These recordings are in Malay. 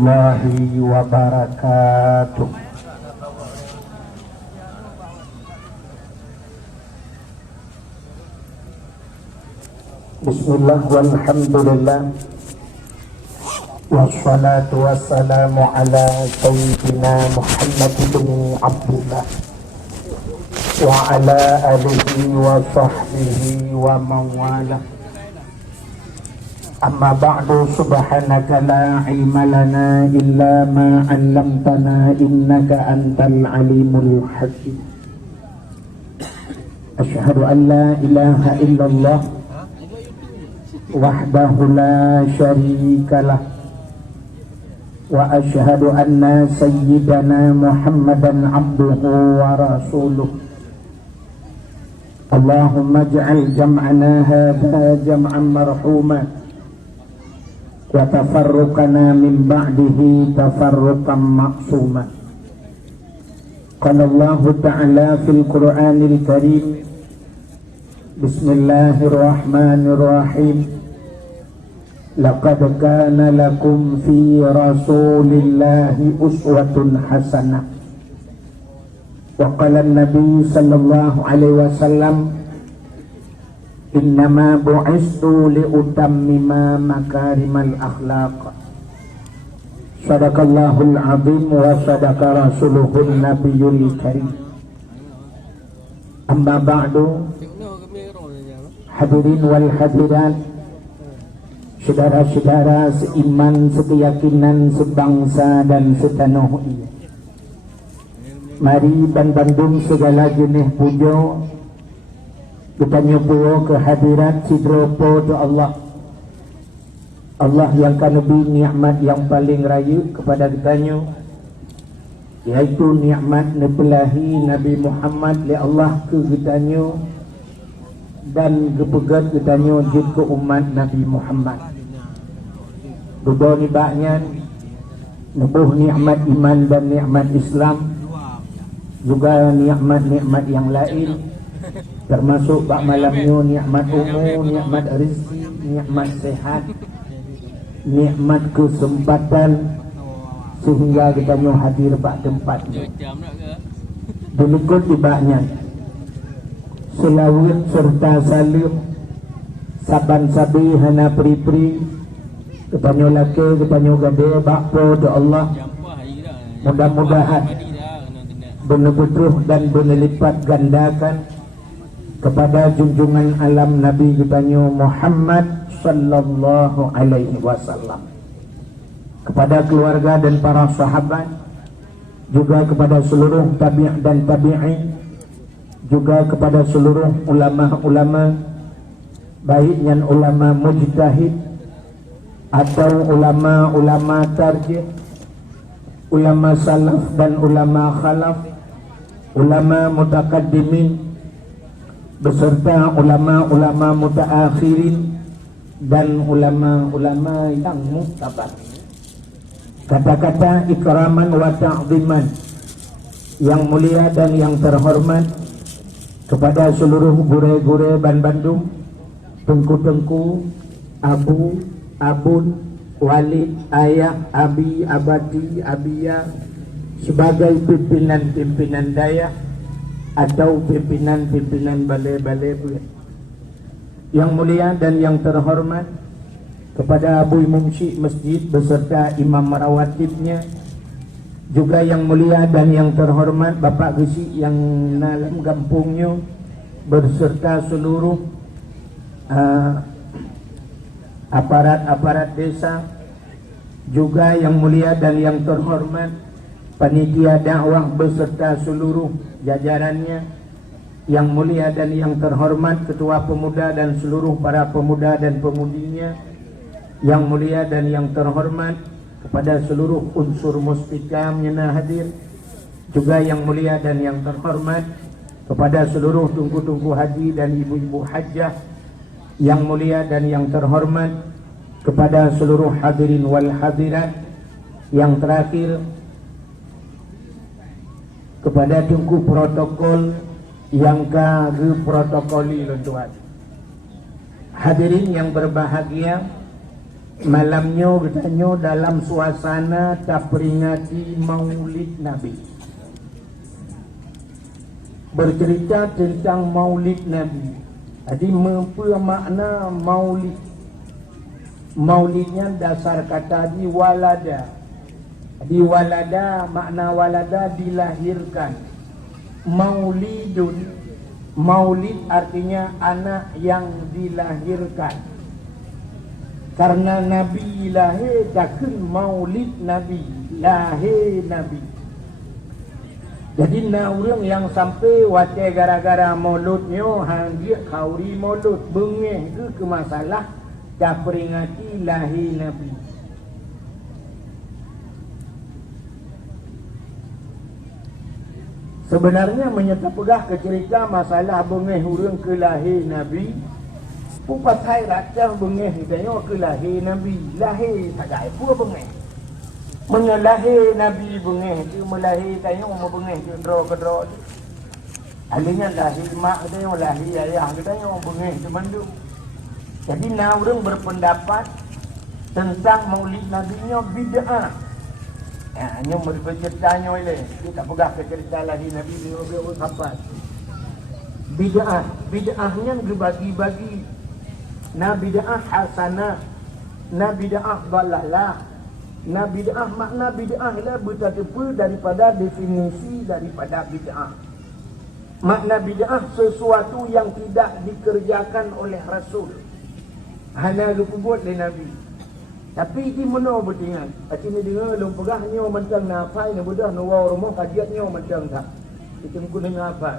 warahmatullahi wabarakatuh. Bismillah walhamdulillah wassalatu wassalamu ala sayyidina Muhammad bin Abdullah wa ala alihi wa sahbihi wa mawala. Amma ba'du, subhanaka la ilma lana illa ma 'allamtana innaka antal alimul hakim. Asyhadu an la ilaha illallah wahdahu la syarikalah wa asyhadu anna sayyidana Muhammadan abduhu wa rasuluh. Allahumma ij'al jam'ana hadha jam'an marhuma wa tafarruqana min ba'dihi tafarruqan ma'suma. Qala Allah Ta'ala fil Qur'anil Karim, Bismillahirrahmanirrahim, laqad kana lakum fi rasulillahi uswatun hasanah. Wa qala an-nabi sallallahu alaihi wasallam, innama bu'istu liutammima makarimal akhlaq. Sadaqallahul azim wa sadaqa rasuluhun nabiyul karim. Amma ba'du, hadirin wal hadirat, saudara-saudara seiman, sekeyakinan, sebangsa dan setanah air. Mari dan bandung segala jenis puja kita nyubuh kehadirat sidropo do Allah, Allah yang kanubi nikmat yang paling raya kepada kitanya, yaitu nikmat nebelahi Nabi Muhammad li Allah ke kitanya dan kepegat kitanya jid ke umat Nabi Muhammad. Dudo ni baknya nebuh nikmat iman dan nikmat Islam, juga nikmat-nikmat yang lain, termasuk bak malamnya nikmat umur, nikmat rezeki, nikmat sehat, nikmat kesempatan sehingga kita nyo hadir bak tempatnya. Berikut ibaknya selawat serta salim saban sabi hana pri-pri kita nyo laki, kita nyo gade bakpo do Allah. Mudah-mudahan benar-benar dan berlipat gandakan kepada junjungan alam Nabi kita Muhammad sallallahu alaihi wasallam, kepada keluarga dan para sahabat, juga kepada seluruh tabi' dan tabi'in, juga kepada seluruh ulama-ulama, baiknya ulama mujtahid atau ulama-ulama tarjih, ulama salaf dan ulama khalaf, ulama mutakaddimin beserta ulama-ulama mutaakhirin dan ulama-ulama yang muktabar. Kata-kata ikraman wa ta'ziman yang mulia dan yang terhormat kepada seluruh gure-gure Ban Bandung, tengku-tengku, abu, abun, walid, ayah, abi, abadi, abiyah, sebagai pimpinan-pimpinan daya atau pimpinan-pimpinan balai-balai yang mulia dan yang terhormat, kepada Abu Mumsyik Masjid beserta imam merawatibnya, juga yang mulia dan yang terhormat Bapak Gesi yang dalam kampungnya beserta seluruh aparat-aparat desa, juga yang mulia dan yang terhormat panitia dakwah beserta seluruh jajarannya, yang mulia dan yang terhormat ketua pemuda dan seluruh para pemuda dan pemudinya, yang mulia dan yang terhormat kepada seluruh unsur muspikam yang hadir, juga yang mulia dan yang terhormat kepada seluruh tungku-tungku haji dan ibu-ibu hajjah, yang mulia dan yang terhormat kepada seluruh hadirin wal hadirat, yang terakhir kepada tungku protokol yang kage protokoli lentuan. Hadirin yang berbahagia, Malamnya katanya dalam suasana terperingati Maulid Nabi. Bercerita tentang Maulid Nabi. Jadi apa makna Maulid? Maulidnya dasar kata di walada. Di walada, makna walada dilahirkan. Maulidun, maulid artinya anak yang dilahirkan. Karena Nabi lahir, takkan maulid Nabi, lahir Nabi. Jadi nak orang yang sampai watai gara-gara mauludnya hanggit kauri maulud bengeh ke masalah dah peringati lahir Nabi. Sebenarnya menyerta pegah ke cerita masalah bengeh orang ke lahir Nabi. Pupat hai racah bengeh katanya ke lahir Nabi. Lahir tak ada apa bengeh. Menyalahir Nabi bengeh tu melahir tanya mau bengeh kendro-kendro. Alinya lahir mak katanya lahir ayah katanya bengeh tu mandu. Jadi nak orang berpendapat tentang Maulid Nabi-nya bid'ah. Hanya berceritanya oleh dia tak pegah ke cerita lahir Nabi dia orang sahabat. Bid'ah, bid'ahnya dibagi-bagi. Na bid'ah hasanah, na bid'ah dalalah. Na bid'ah makna bid'ah ialah bertata daripada definisi daripada bid'ah. Makna bid'ah sesuatu yang tidak dikerjakan oleh Rasul. Hanya dibuat oleh Nabi. Tapi di mana bertingan? Acini dengar lom pegahnya macam nafai ni budak nuwa rumah kajiatnya macam tak. Kita guna nafai.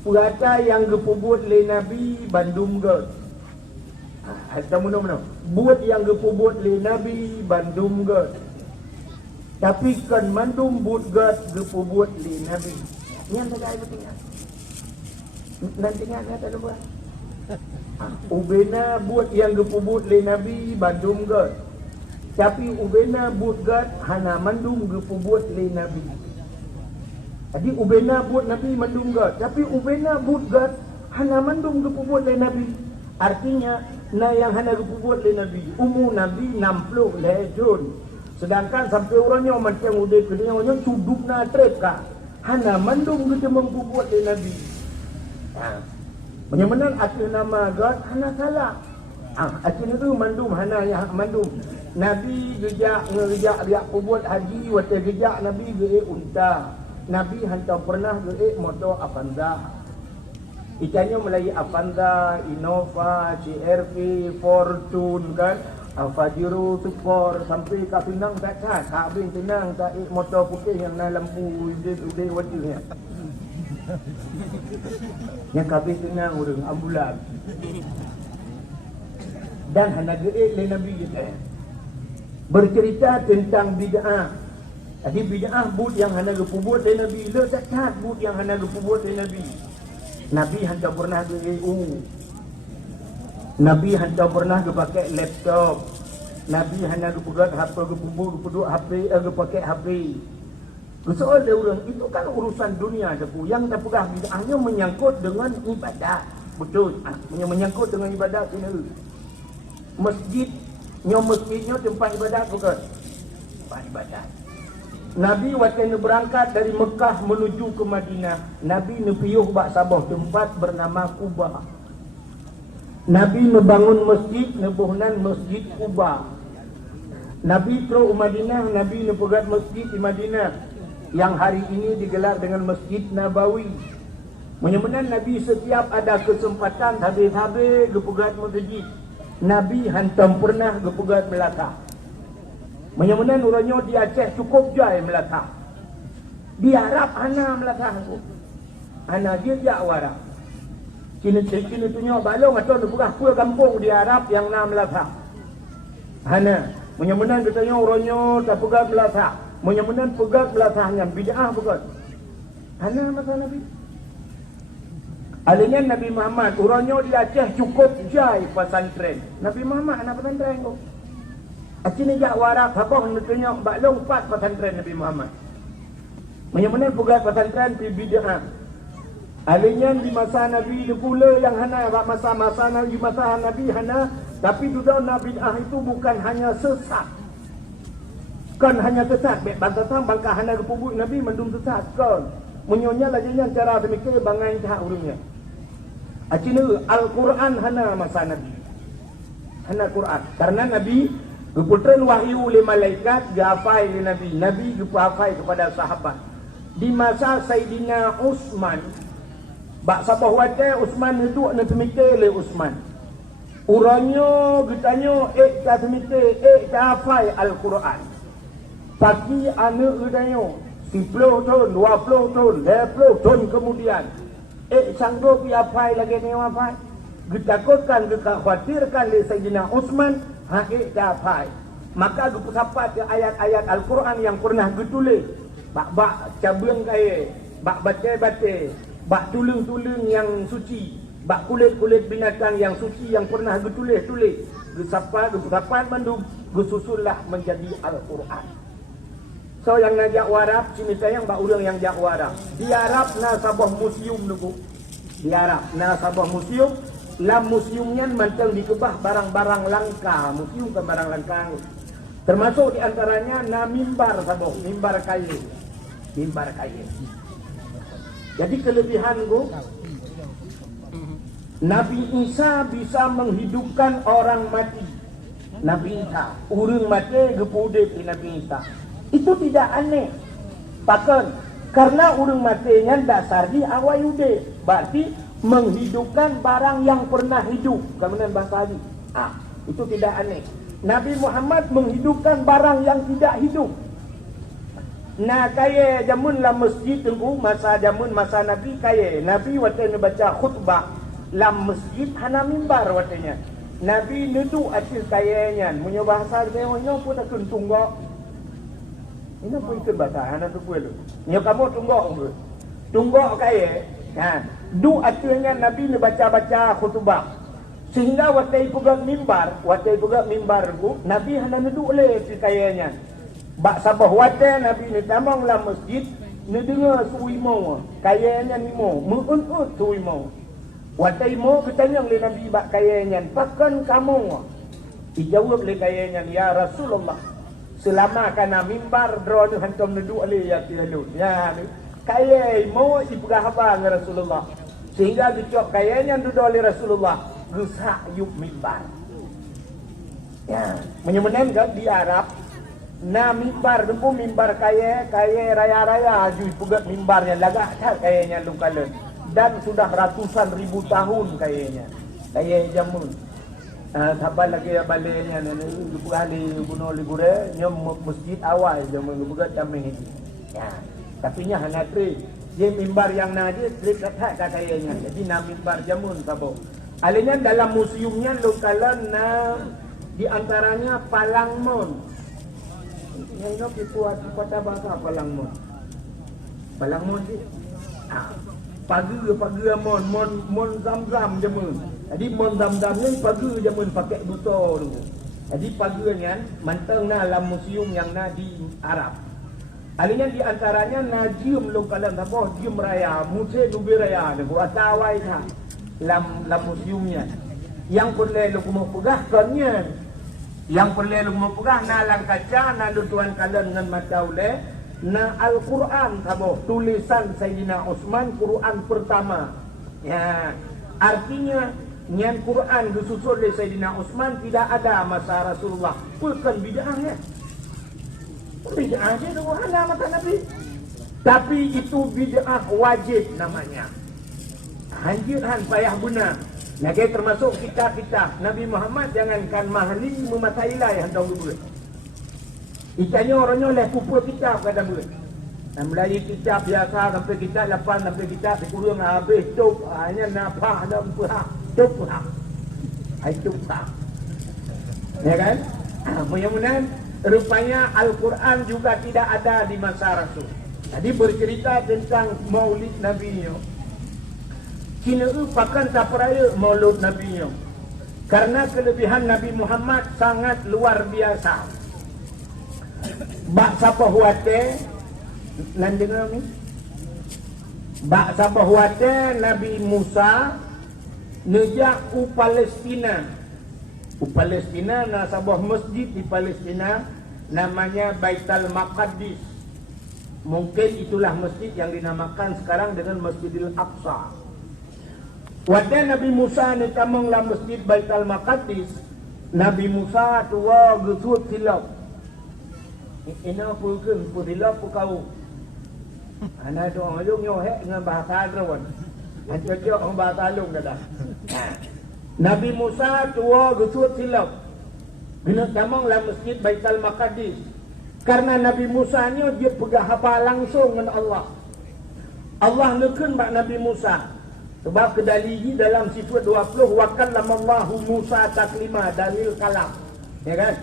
Perkata yang dibuat oleh Nabi bandum ke. Atau mana-mana buat yang dibuat oleh Nabi bandum ke. Tapi kan mandum buat gat dibuat oleh Nabi. Yang tak ada bertingan. Nanti kan tak lupa. Ubena buat yang dibuat oleh Nabi bandum gat. Tapi ubena buat gat hana mandum dibuat oleh Nabi. Jadi ubena buat Nabi mandum gat. Tapi ubena buat gat hana mandum dibuat oleh Nabi. Artinya na yang hana dibuat oleh Nabi. Umur Nabi 60 lejun. Sedangkan sampai orangnya macam udah kedenya orangnya cudup na treka. Hana mandum kita membuat oleh Nabi. Benar-benar akhir nama God hana salah. Akhir itu mandum hana yang mandum. Nabi gejak ngejak dia buat haji waktu gejak Nabi ge unta. Nabi hantar pernah ge motor Avanza. Ikannya mulai Avanza, Innova, CRV, Fortune kan, Fajiro, Super sampai ke Pinang tak cat. Habis Pinang tak motor putih yang na lampu udah wajibnya. Yang kabeh tenang urang ambulan. Dan hana geek le Nabi kita. Bercerita tentang bid'ah. Jadi bid'ah bud yang hana dibuat le Nabi, le tak bud yang hana dibuat le Nabi. Nabi hantar pernah geek Nabi hantar pernah pakai laptop. Nabi hana dipegang HP duduk HP pakai HP. Soal dia orang itu kan urusan dunia depu. Yang dah pegah bid'ahnya menyangkut dengan ibadat. Betul. Menyangkut dengan ibadat ini. Masjidnya tempat ibadat bukan? Tempat ibadat. Nabi waktu berangkat dari Mekah menuju ke Madinah, Nabi nepiyuh bak Sabah tempat bernama Kuba. Nabi membangun masjid nebuhnan Masjid Kuba. Nabi terus Madinah, Nabi nepegat masjid di Madinah yang hari ini digelar dengan Masjid Nabawi. Menyembuhkan Nabi setiap ada kesempatan habis-habis gepegat masjid. Nabi hantam pernah gepegat Melaka. Menyembuhkan orangnya di Aceh cukup jai Melaka. Di Arab hana Melaka. Hana dia jakwara. Cina tunjuk balong atau gepegat pula kampung di Arab yang nama Melaka. Hana. Menyembuhkan katanya orangnya tak pegat Melaka. Menyembuhkan pegat belakangnya bid'ah bukan. Hana masa Nabi. Alihnya Nabi Muhammad, orangnya di Aceh cukup jai pesantren. Nabi Muhammad anak pesantren tu. Aceh ni jak warak habah nak baklong 4 pesantren Nabi Muhammad. Menyembuhkan pegat pesantren pi bid'ah. Alihnya di masa Nabi di pula yang hana masa Nabi masa Nabi hana Tapi duda bid'ah itu bukan hanya sesat. Kan hanya sesat. Bantang bangkah hana kepubuk Nabi mendung sesat. Kan. Menyonya lagi yang cara demikian bangai cahak urungnya. Acina Al-Quran hana masa Nabi. Hana Quran. Karena Nabi keputran wahyu oleh malaikat gafai oleh Nabi. Nabi gafai kepada sahabat. Di masa Sayyidina Utsman, bak sabah wate Utsman itu nak temike le Utsman. Urangnya getanya tak temike gafai Al-Quran. Pagi anak udanya 10 tahun, 20 tahun, 30 tahun kemudian sanggup diapai lagi ni wafai. Getakutkan, gekhawatirkan le Sayyidina Utsman gafai. Maka gepusapat ayat-ayat Al-Quran yang pernah getulis. Bak cabang kaya, bak batai-batai, bak tulung-tulung yang suci, bak kulit-kulit binatang yang suci yang pernah getulis-tulis. Gesapat bandung, gesusullah menjadi Al-Quran. So yang nak jak warap, sini sayang bak urang yang jak warap. Di Arab na sabah museum dulu. Di Arab na sabah museum, lam museumnya mantang dikebah barang-barang langka, museum ke barang langka. Termasuk di antaranya na mimbar sabah, mimbar kayu. Mimbar kayu. Jadi kelebihan gua, Nabi Isa bisa menghidupkan orang mati. Nabi Isa, urang mati gepudek di Nabi Isa. Itu tidak aneh. Bahkan karena urang matinya dasar di awal yude, berarti menghidupkan barang yang pernah hidup. Kemudian bahasa haji. Itu tidak aneh. Nabi Muhammad menghidupkan barang yang tidak hidup. Nah kaya jamun la masjid tunggu masa Nabi kaya Nabi waktu baca khutbah lam masjid hana mimbar watanya. Nabi nudu atil kayanya munyo bahasa deonya pun takun tunggok. Ini pun ikut bahasa hana tu puelu. Nyo kamu tunggok ke? Tunggok kaya. Du atilnya Nabi baca khutbah. Sehingga waktu pegang mimbar ku Nabi hana nudu le atil kayanya. Bak sabah wate Nabi ni tamang lah masjid ni dengar suwi mau kayanya ni mau mengunut suwi mau wate mau ketanya oleh Nabi bak kayanya pakan kamu dijawab oleh kayanya ya Rasulullah selama kana mimbar drone hantam duduk oleh ya tihalu ya kaya mau ibgah abang Rasulullah sehingga dicok kayanya duduk oleh Rasulullah rusak yuk mimbar ya menyemenen kan di Arab. Nah mimbar dulu mimbar kaya raya-raya ajui pugat mimbarnya lagak tak kayanya lungkalan dan sudah ratusan ribu tahun kayanya kaya jamun sabar lagi baliknya ni kali bunuh ligure nyom masjid awal jamun pugat jamin ini ya tapi nya hanya tri dia mimbar yang naji tri tak kayanya jadi na mimbar jamun sabo alenya dalam museumnya lungkalan di antaranya Palangmon. Yang itu kota bahasa Palangmon. Palangmon ni. Pagi mon zam-zam jamun. Jadi mon zam-zam ni pagi jamun pakai buto dulu. Jadi paginya mantang na dalam museum yang na di Arab. Alinya di antaranya na jium longkalan apa jium raya, museum nubi raya ni gua tawai tha. Lam museumnya. Yang boleh lu mau pegahkannya. Yang perlu mempegah na lang kaca na lutuan kalian dengan mata oleh na Al-Quran sabo tulisan Sayyidina Utsman Quran pertama ya artinya nyan Quran disusul oleh Sayyidina Utsman tidak ada masa Rasulullah bukan bid'ah ya bid'ah dia tu ada masa Nabi tapi itu bid'ah wajib namanya hanjiran payah benar. Lagi termasuk kita Nabi Muhammad jangankan mahli mematailah yang tahu dulu. Ikannya orangnya oleh kupul kitab kata boleh. Dan mulai kitab biasa sampai kitab 8 sampai kitab dikurung habis tup hanya napah dan pihak tup hak. Hai tup hak. Ya kan? Mudah-mudahan rupanya Al-Quran juga tidak ada di masa Rasul. Jadi bercerita tentang maulid Nabi-nya. Kina pakan tak peraya maulud Nabi-nya. Karena kelebihan Nabi Muhammad sangat luar biasa. Bak sapah wate nan dengar ni. Bak sapah wate Nabi Musa nejak ku Palestina. Palestina na sebuah masjid di Palestina namanya Baitul Maqdis. Mungkin itulah masjid yang dinamakan sekarang dengan Masjidil Aqsa. Waktu Nabi Musa ni tamang la masjid Baitul Maqdis, Nabi Musa tua gesut silap. Ina pulkeun silap pu kau. Ana tu orang Alung nyo hek dengan bahasa Arawan. Anjo jo orang bahasa Alung dah. Nabi Musa tua gesut silap. Bina tamang la masjid Baitul Maqdis. Karena Nabi Musa ni dia pegang hafal langsung dengan Allah. Allah nekeun bak Nabi Musa. Sebab kedalili dalam sifat 20 wa kallamallahu Musa taklima, dalil kalam. Ya kan?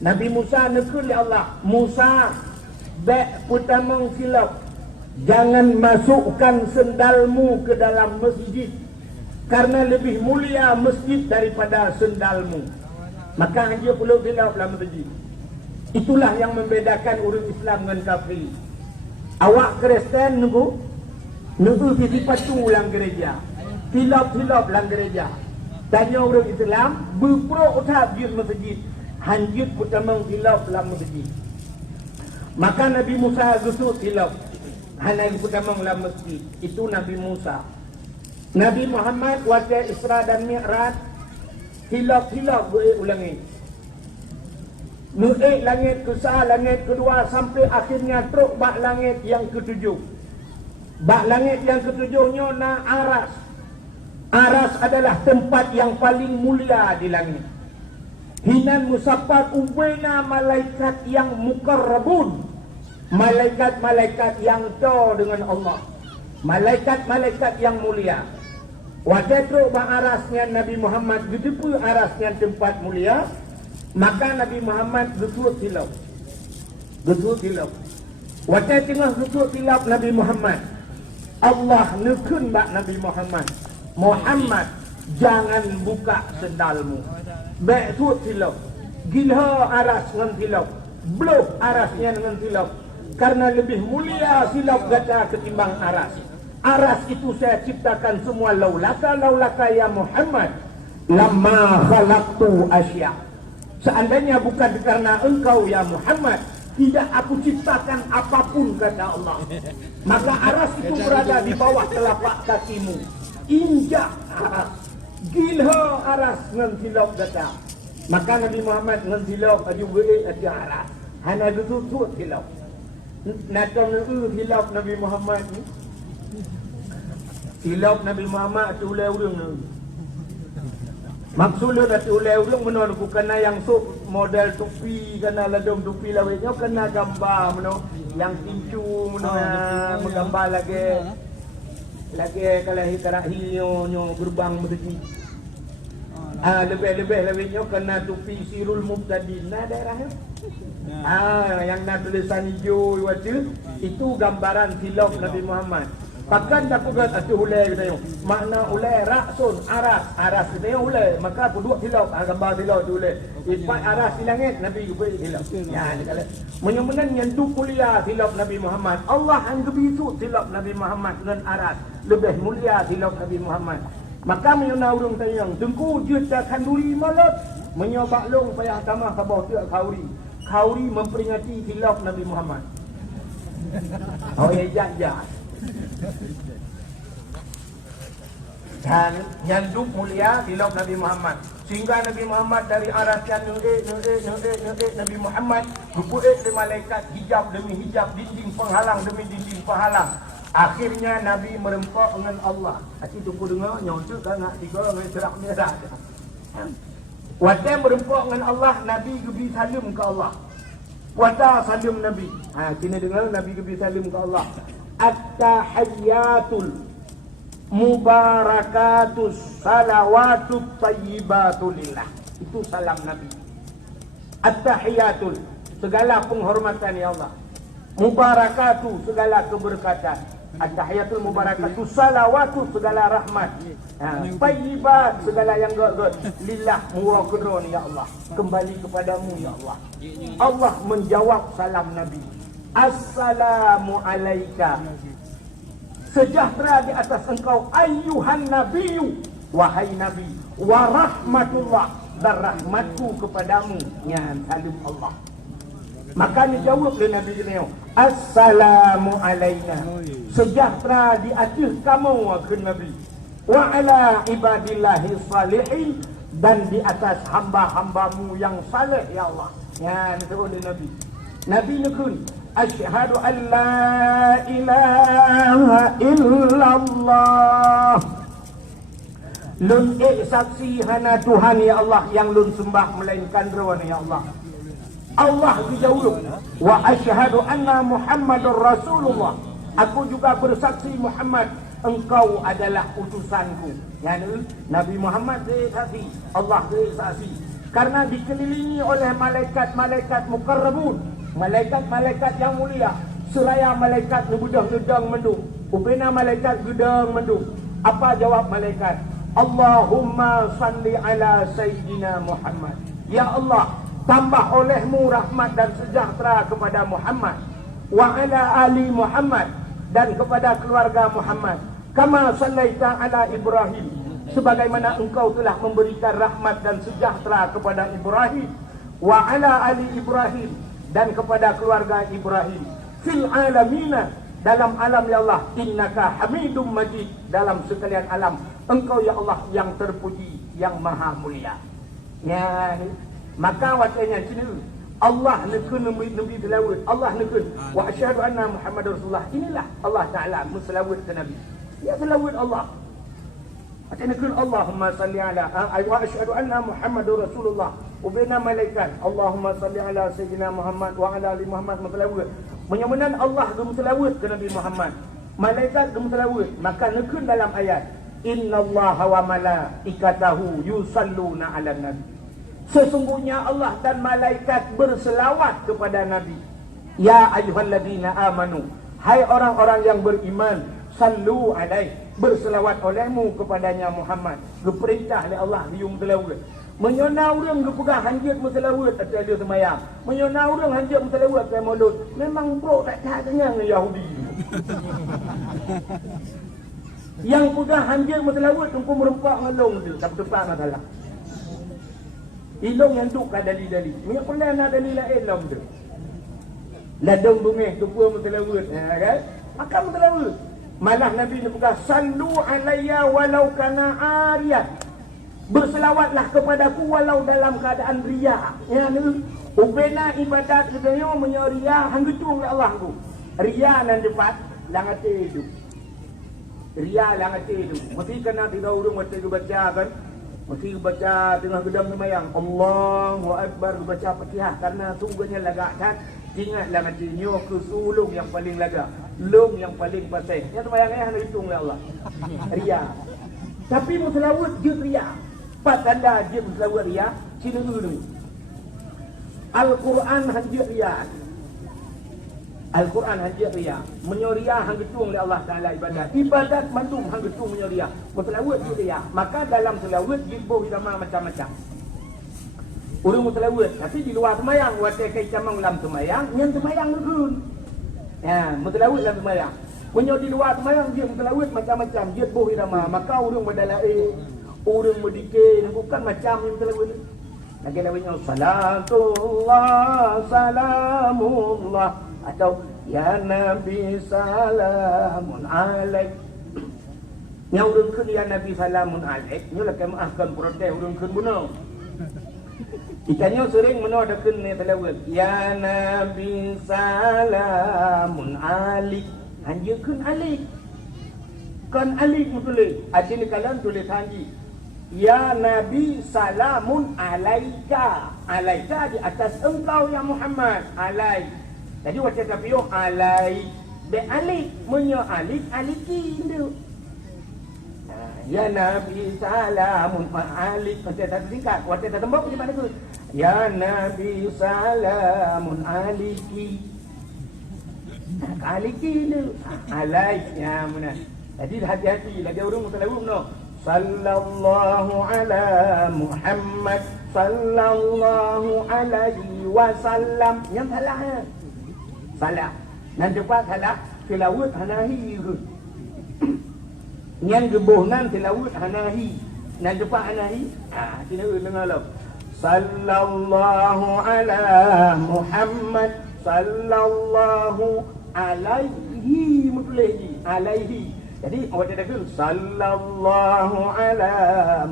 Nabi Musa nekeun li Allah, Musa bek putamang silap. Jangan masukkan sendalmu ke dalam masjid. Karena lebih mulia masjid daripada sendalmu. Maka dia perlu silap dalam masjid. Itulah yang membedakan orang Islam dengan kafir. Awak Kristen nunggu titipat tu ulang gereja. Tilap-tilap ulang gereja. Tanya orang Islam, berpro utab di masjid. Hanjut putamang tilap dalam masjid. Maka Nabi Musa gusuk tilap. Hanai putamang dalam masjid. Itu Nabi Musa. Nabi Muhammad waktu Isra dan Mi'raj hilap-hilap ulangi. Nu'ik langit ke-1, langit kedua sampai akhirnya teruk bak langit yang ke-7. Bak langit yang ke-7-nya na aras. Aras adalah tempat yang paling mulia di langit. Hinan musafat ubena malaikat yang mukarrabun. Malaikat-malaikat yang jauh dengan Allah. Malaikat-malaikat yang mulia. Waktu teruk bak arasnya Nabi Muhammad gedepu arasnya tempat mulia. Maka Nabi Muhammad gesut silap. Gesut silap. Waktu tengah gesut silap Nabi Muhammad, Allah nekun bak Nabi Muhammad, Muhammad jangan buka sendalmu. Bek sut silap. Gilha aras dengan silap. Blok arasnya dengan silap. Karena lebih mulia silap gata ketimbang aras. Aras itu saya ciptakan semua laulaka ya Muhammad. Lamma khalaqtu asya. Seandainya bukan karena engkau ya Muhammad, tidak aku ciptakan apapun, kata Allah. Maka aras itu berada di bawah telapak kakimu. Injak aras. Gilha aras dengan silap kata. Maka Nabi Muhammad dengan silap juga ada aras. Hanya duduk silap. Nakam silap Nabi Muhammad ni. Silap Nabi Muhammad tu ulai urang ni. Maksudnya nanti ulai urang menurut aku kena yang sok model topi, kena ladung topi lawetnya, kena gambar menurut yang tincu menurut menggambar lagi kalau hitarahiyo gerbang masjid. Lebih-lebih lawetnya kena topi Sirul Muqtadin nah daerahnya. Yang nak tulisan hijau itu gambaran silap Nabi Muhammad. Pakan dah pegat atu ulai kita yo. Makna ulai raksun aras kita yo ulai. Maka dua hilap gambar hilap tu ulai. Ipat aras di langit Nabi juga hilap. Ya ni kala. Menyemenan yang tu kuliah hilap Nabi Muhammad. Allah angge bisu hilap Nabi Muhammad dengan aras. Lebih mulia hilap Nabi Muhammad. Maka menyona urang tayang dengku jut kanduri malat menyobak long payah tamah sabah tu kauri. Kauri memperingati hilap Nabi Muhammad. Oh ya. Dan nyanduk mulia hilap Nabi Muhammad. Sehingga Nabi Muhammad dari aras yang nu'ik Nabi Muhammad berpu'ik di malaikat hijab demi hijab, dinding penghalang demi dinding penghalang. Akhirnya Nabi merempak dengan Allah. Asyik tunggu dengar nyontok kan nak tiga dengan serak merah. Waktu merempak dengan Allah, Nabi pergi salim ke Allah. Waktu salim Nabi. Kena dengar Nabi pergi salim ke Allah. At-tahiyyatul mubarakatus salawatut tayyibatulillah. Itu salam Nabi. At-tahiyyatul, segala penghormatan ya Allah. Mubarakatu, segala keberkatan. At-tahiyyatul mubarakatu salawatu, segala rahmat. Tayyibat, segala yang good. Lillah muwakadron ya Allah. Kembali kepadamu ya Allah. Allah menjawab salam Nabi. Assalamu alaika. Sejahtera di atas engkau ayyuhan nabiyyu, wahai nabi, wa rahmatullah, dan rahmatku kepadamu. Ya, salim Allah. Makanya jawab oleh Nabi Jenayah, Assalamu alaina, sejahtera di atas kamu ke Nabi, wa ala ibadillahi salihin, dan di atas hamba-hambamu yang saleh ya Allah. Ya, itu oleh Nabi. Nabi nekun, asyhadu an la ilaha illallah, lun saksi hana Tuhan ya Allah yang lun sembah melainkan Rawan ya Allah. Allah dijawab, wa asyhadu anna Muhammadur Rasulullah, aku juga bersaksi Muhammad engkau adalah utusanku. Yani Nabi Muhammad saksi, Allah saksi, karena dikelilingi oleh malaikat-malaikat mukarrabun, malaikat-malaikat yang mulia, seraya malaikat gedang mendung, upena malaikat gedang mendung. Apa jawab malaikat? Allahumma salli ala Sayyidina Muhammad. Ya Allah, tambah olehmu rahmat dan sejahtera kepada Muhammad, wa ala ali Muhammad, dan kepada keluarga Muhammad, kama sallaita ala Ibrahim, sebagaimana engkau telah memberikan rahmat dan sejahtera kepada Ibrahim, wa ala ali Ibrahim, dan kepada keluarga Ibrahim, fil alamina, dalam alam ya Allah, innaka hamidum majid, dalam sekalian alam engkau ya Allah yang terpuji, yang maha mulia. Ya, maka watanya sini Allah nekun Nabi selawat, Allah nekun wa asyhadu anna Muhammadar Rasulullah. Inilah Allah Taala menselawat ke Nabi. Ya, selawat Allah. Macam nekun Allahumma salli ala wa asyhadu anna Muhammadar Rasulullah. Ubina malaikat Allahumma salli ala Sayyidina Muhammad wa ala ali Muhammad selawat. Menyamunan Allah selawat ke Nabi Muhammad, malaikat selawat. Maka nekun dalam ayat, innallaha wa malaikatahu yusalluna ala nabi, sesungguhnya Allah dan malaikat berselawat kepada Nabi. Ya ayyuhalladzina amanu, hai orang-orang yang beriman, sallu alaih, berselawat olehmu kepadanya Muhammad. Diperintah oleh Allah dium selawat. Menyona orang kepegang hanjit selawat atas dia semayang, menyona orang hanjit selawat atas maulud. Memang bro tak tahan kenyang Yahudi. Yang pegang hanjit selawat tunggu merempak ngelong tu, tak tepat masalah. Ilong yang tu kan dalil-dalil. Minyak pelan ada dalil lain lah tu. Ladung bungih tu pun selawat, kan? Maka selawat. Malah Nabi ni pegang sallu alayya walau kana ariyat, berselawatlah kepadaku walau dalam keadaan riya. Ya ni ubena ibadat kita menyo riya hang gitu oleh Allah tu. Riya nan depat lang ati hidup. Riya lang ati hidup. Mesti kena tidak urung mesti baca kan. Mesti baca tengah gedam sembahyang Allahu akbar, baca Fatihah karena tungganya lagak kan. Ingatlah mati nyo ke sulung yang paling lagak, long yang paling pasai. Yang sembahyang hang hitung oleh Allah. Riya. Tapi selawat je riya. Pat tanda dia berselawat riya, sila dulu. Al-Quran hanjir riya. Al-Quran hanjir riya. Menyoria hang getung oleh Allah Taala ibadat. Ibadat mandum hang getung menyoria. Berselawat je riya. Maka dalam selawat jilbah irama macam-macam. Orang berselawat, tapi di luar semayang, watai kai camang dalam semayang, yang semayang nekun. Ya, berselawat dalam semayang. Menyo di luar semayang dia berselawat macam-macam, jilbah irama. Maka orang berdalai, orang berdikir, bukan macam yang selawat. Lagi namanya salatullah salamullah, atau ya Nabi salamun alaik. Yang orang kun ya Nabi salamun alaik, ni lah kami maafkan protes orang kun bunuh. Ikannya sering menolak dekun ni selawat. Ya Nabi salamun alaik, hanya kun alaik. Kan alaik mutulih. Asyik kalian tulis hanji. Ya Nabi salamun alaika. Alaika di atas engkau ya Muhammad. Alaik. Jadi wajah tabiuh alaik. Be alik. Menyo alik. Aliki itu. Ya Nabi salamun alik. Wajah tak tingkat. Wajah tak tembak di mana tu. Ya Nabi salamun aliki. Aliki itu. Alaik. Ya mana. Jadi hati-hati. Lagi orang mutalawum no. Sallallahu ala Muhammad sallallahu alaihi wasallam. Yang salah ya. Salah. Nan cepat salah tilawat hanahi ke. Yang gebohnan tilawat hanahi. Nan cepat hanahi. Sini dengar lah. sallallahu ala Muhammad sallallahu alaihi mutulaihi alaihi. Jadi awak katakan sallallahu ala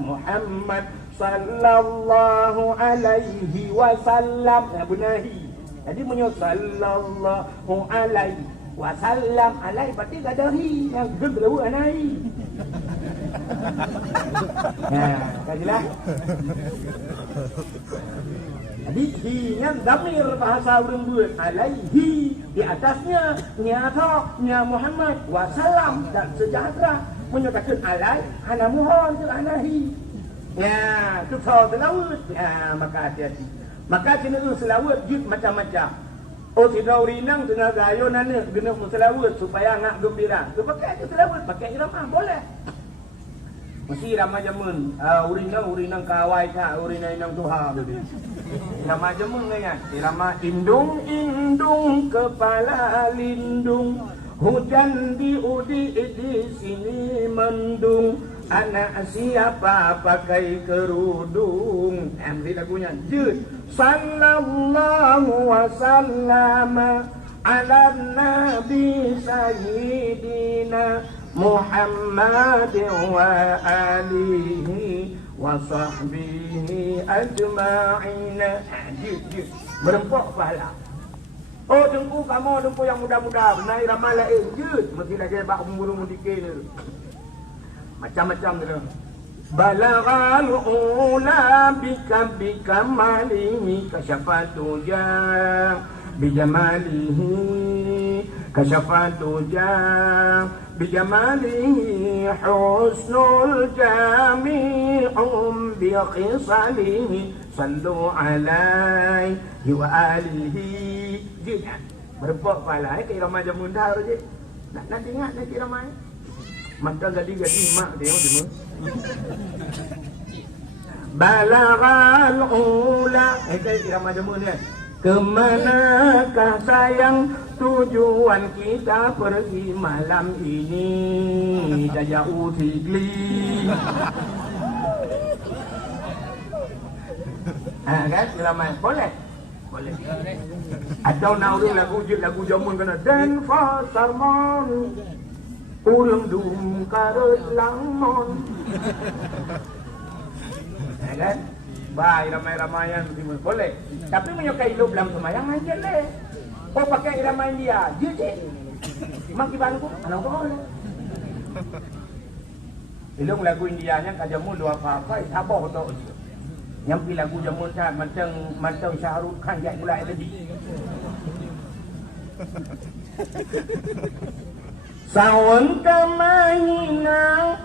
Muhammad sallallahu alaihi wasallam. Benahi. Jadi punya sallallahu alaihi wasallam alaihi berarti tak ada hi yang kedua alaihi. Kajilah. Jadi hi yang damir bahasa orang buat alaihi di atasnya nyata nya Muhammad wasallam dan sejahtera menyatakan alai hana mohon tu alaihi. Ya, tu tahu selawat. Ya, maka hati-hati. Maka kena selawat jut macam-macam. Oh, tidak urinang tengah gayo nana kena selawat supaya ngak gembira. Tu pakai tu selawat, pakai irama boleh. Mesti irama jamun. Urinang kawai ka, urinang Tuhan tu. Irama jamun kan? Irama indung kepala lindung. Hujan di sini mendung. Anak siapa pakai kerudung. Ambil lagunya. Jud. Sallallahu wasallam ala nabi sayyidina Muhammad wa alihi wa sahbihi ajma'in. Jud. Merempok pahala. Oh, tengku kamu yang muda-muda. Benar ramai lain. Jud. Mesti lagi bak umur-umur dikir ni. Macam-macam tu. Balaghal ula bika malihi kasyafatu ja bijamalihi kasyafatu ja bijamalihi husnul jami'um bi khisalihi sallu alaihi wa alihi. Jihad berbuat pahala ke ramai jamun dah je. Nak ingat nak ramai. Maka gadi-gadi mak dia semua. Balaghal ula. Kita ramai jamun kan. Kemanakah sayang tujuan kita pergi malam ini? Daya utigli. Kan? Ramai boleh. Boleh. Atau nak urung lagu jamun kena dan fa sarmon. Urang dum karut langmon. Kan? Baik ramai-ramaian boleh. Tapi menyukai hidup dalam semayang aja leh. Kau pakai irama India, je. Mak iban ko, ano ko boleh. Ilung lagu Indianya kajamu dua apa-apa, sabar tu. Nyampi lagu jamun kan macam Syahrul Khan jak mulai tadi. Sawan kamahina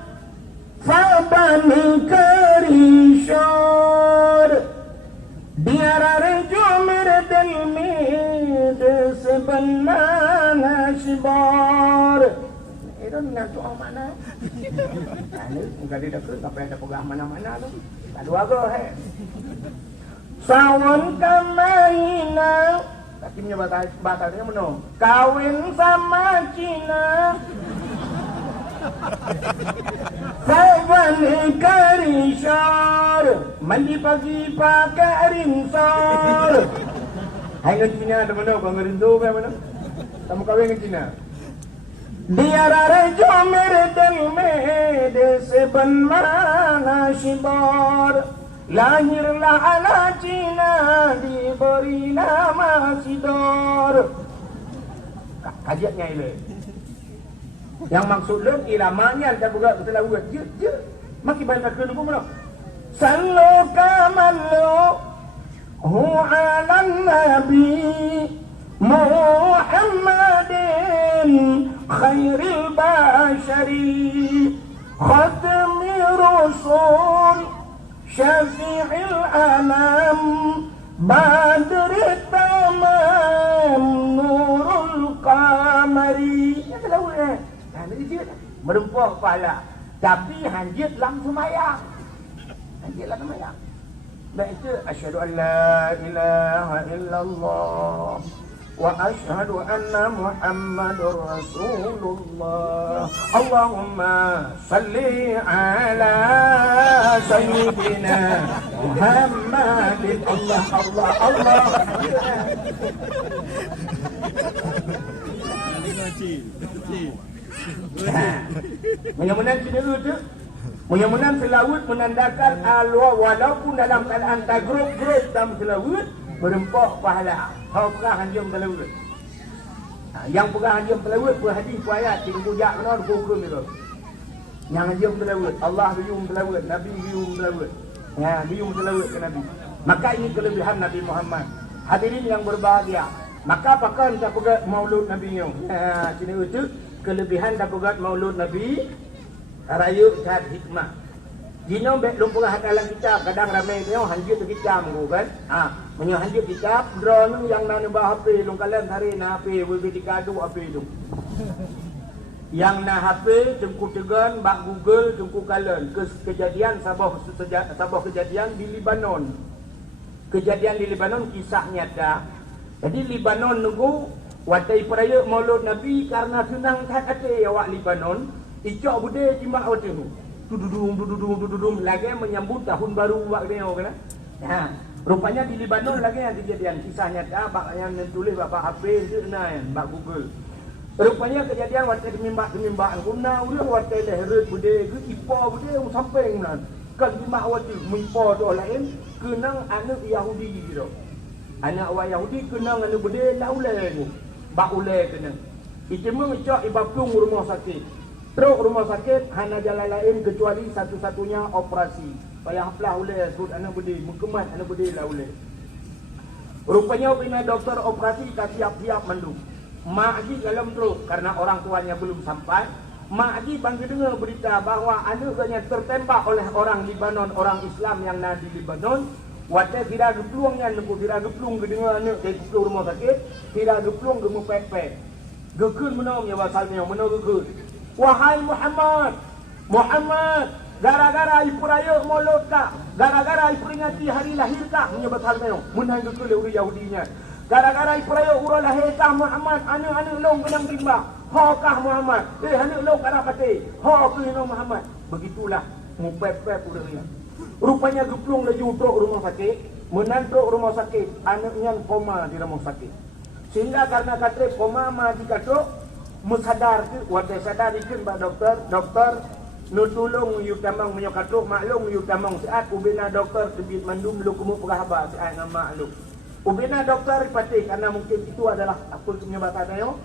Faban karishor Biara rejumir delmid Sebenana shibar. Itu nak doa mana? Ini enggak didekut, apa yang ada pegang mana-mana tu. Tak dua go he. Sawan kamahina. Takimnya batalnya mana? Kawin sama Cina. Fawan karishor. Mandi pagi pakai rinsor. Hai dengan Cina ada mana? Bang rindu ke mana? Kamu kawin dengan Cina? Biar raja meredel mede seben mana shibar. Lahirlah ala Cina diberi nama Sidor. Kajiannya ini. Yang maksudnya iramanya tak buka betul lah buat. Je. Maki banyak ke dulu mana? Sallu kamallu hu ala nabi Muhammadin khairil bashari khatmi rusul Syafi'il anam Badri tamam Nurul qamari. Ini adalah ulai. Ini dia merempuk pahala. Tapi hanjit dalam semayang. Hanjit dalam semayang. Dan itu asyhadu an la ilaha illallah wa asyhadu anna Muhammadur Rasulullah. Allahumma salli ala sayyidina Muhammadin Allah Allah Allah. Mudah-mudahan kita tu, mudah-mudahan selawat menandakan walaupun dalam keadaan tagruk-gruk dalam selawat berempok pahala. Kau perah hanjum selawat. Yang perah hanjum selawat berhadis ayat tinggu jak kena hukum itu. Yang hanjum selawat, Allah bium selawat, Nabi bium selawat. Ya, bium selawat ke Nabi. Maka ini kelebihan Nabi Muhammad. Hadirin yang berbahagia. Maka pakan tak pegat maulud Nabi nya. Sini itu kelebihan tak pegat maulud Nabi. Raya Syahad Hikmah. Dino bek lumpur dalam kitab kadang ramai tengok hanjir tu kitab mengu kan. Menyo hanjir kitab drone yang nak nambah HP long kalan hari na HP we dikadu HP tu. Yang na HP tengku tegan bak Google tengku kalan kejadian sabah kejadian di Libanon. Kejadian di Libanon kisah nyata. Jadi Libanon nunggu watai peraya maulud Nabi karena senang kata awak Libanon icok bude jimak waktu tu. Dududum lagi menyambut tahun baru buat dia kan. Rupanya di Libanon lagi yang kejadian kisah nyata bak yang tulis bapa HP tu kan bak Google. Rupanya kejadian waktu dimimbak guna urang waktu leher bude ke ipo bude sampai kan. Kan jimak waktu mipo tu lain kenang anak Yahudi gitu. Anak orang Yahudi kenang anak bude la ulai ni. Bak ulai kenang. Itu mengecak ibapung rumah sakit. Teruk rumah sakit hanya jalan lain kecuali satu-satunya operasi. Payah pelah oleh sud anak budi, mukemat anak budi lah oleh. Rupanya bina doktor operasi tak siap-siap mandu. Mak Haji dalam teruk karena orang tuanya belum sampai. Mak Haji bangga dengar berita bahawa anaknya tertembak oleh orang Libanon, orang Islam yang ada di Libanon. Waktu tidak ada peluangnya, tidak ada peluang dengar anak dari rumah sakit, tidak ada peluang gemuk pepek. Gekun menangnya wasalnya, menang gekun. Wahai Muhammad, Muhammad, gara-gara ibu raya maulud kah, gara-gara ibu peringati hari lahir kah, menyebut hal itu, menangga ke oleh Yahudinya. Gara-gara ibu raya urang lahir kah Muhammad, anak-anak long kenang timbang, ho kah Muhammad, anak long kana pati, ho ke Muhammad. Begitulah mupep-pep urangnya. Rupanya geplung laju untuk rumah sakit, menantuk rumah sakit, anaknya koma di rumah sakit. Sehingga karena kata koma di katuk, musadar ke wadah sadar ikan pak doktor nutulung yu tamang menyo katuk maklum yu tamang saat ubina doktor sebit mandum lu kumu perahaba saat nama maklum ubina doktor pati karena mungkin itu adalah apa penyebatan ayo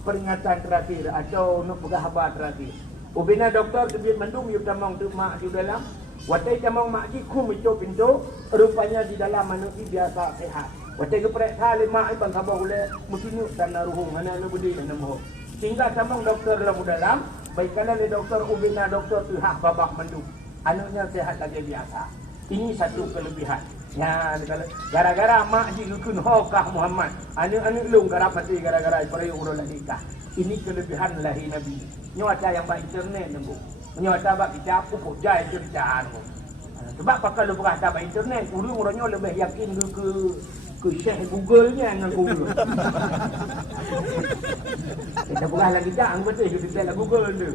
peringatan terakhir atau nuk perahaba terakhir ubina doktor sebit mandum yu tamang tu mak di dalam wadah tamang mak ji kum itu pintu rupanya di dalam manusia biasa sehat. Waktu keprek kali mak iban sabah oleh musinu dan naruhung anak budi dan namuh. Sehingga samang doktor dalam baikkan oleh doktor ubina doktor tu hak babak mandu. Anaknya sehat lagi biasa. Ini satu kelebihan. Ya, gara-gara mak ji gukun hokah Muhammad. Anak-anak long garapati gara-gara perlu urang nikah. Ini kelebihan lahir Nabi. Nyata yang baik internet nunggu. Nyata bak kita pupuk jai kerjaan. Sebab pakai lu berada pada internet, urang-urangnya lebih yakin ke Syekh Google-nya dengan Google. Kita bukan lagi jangan betul kita lah Google tu.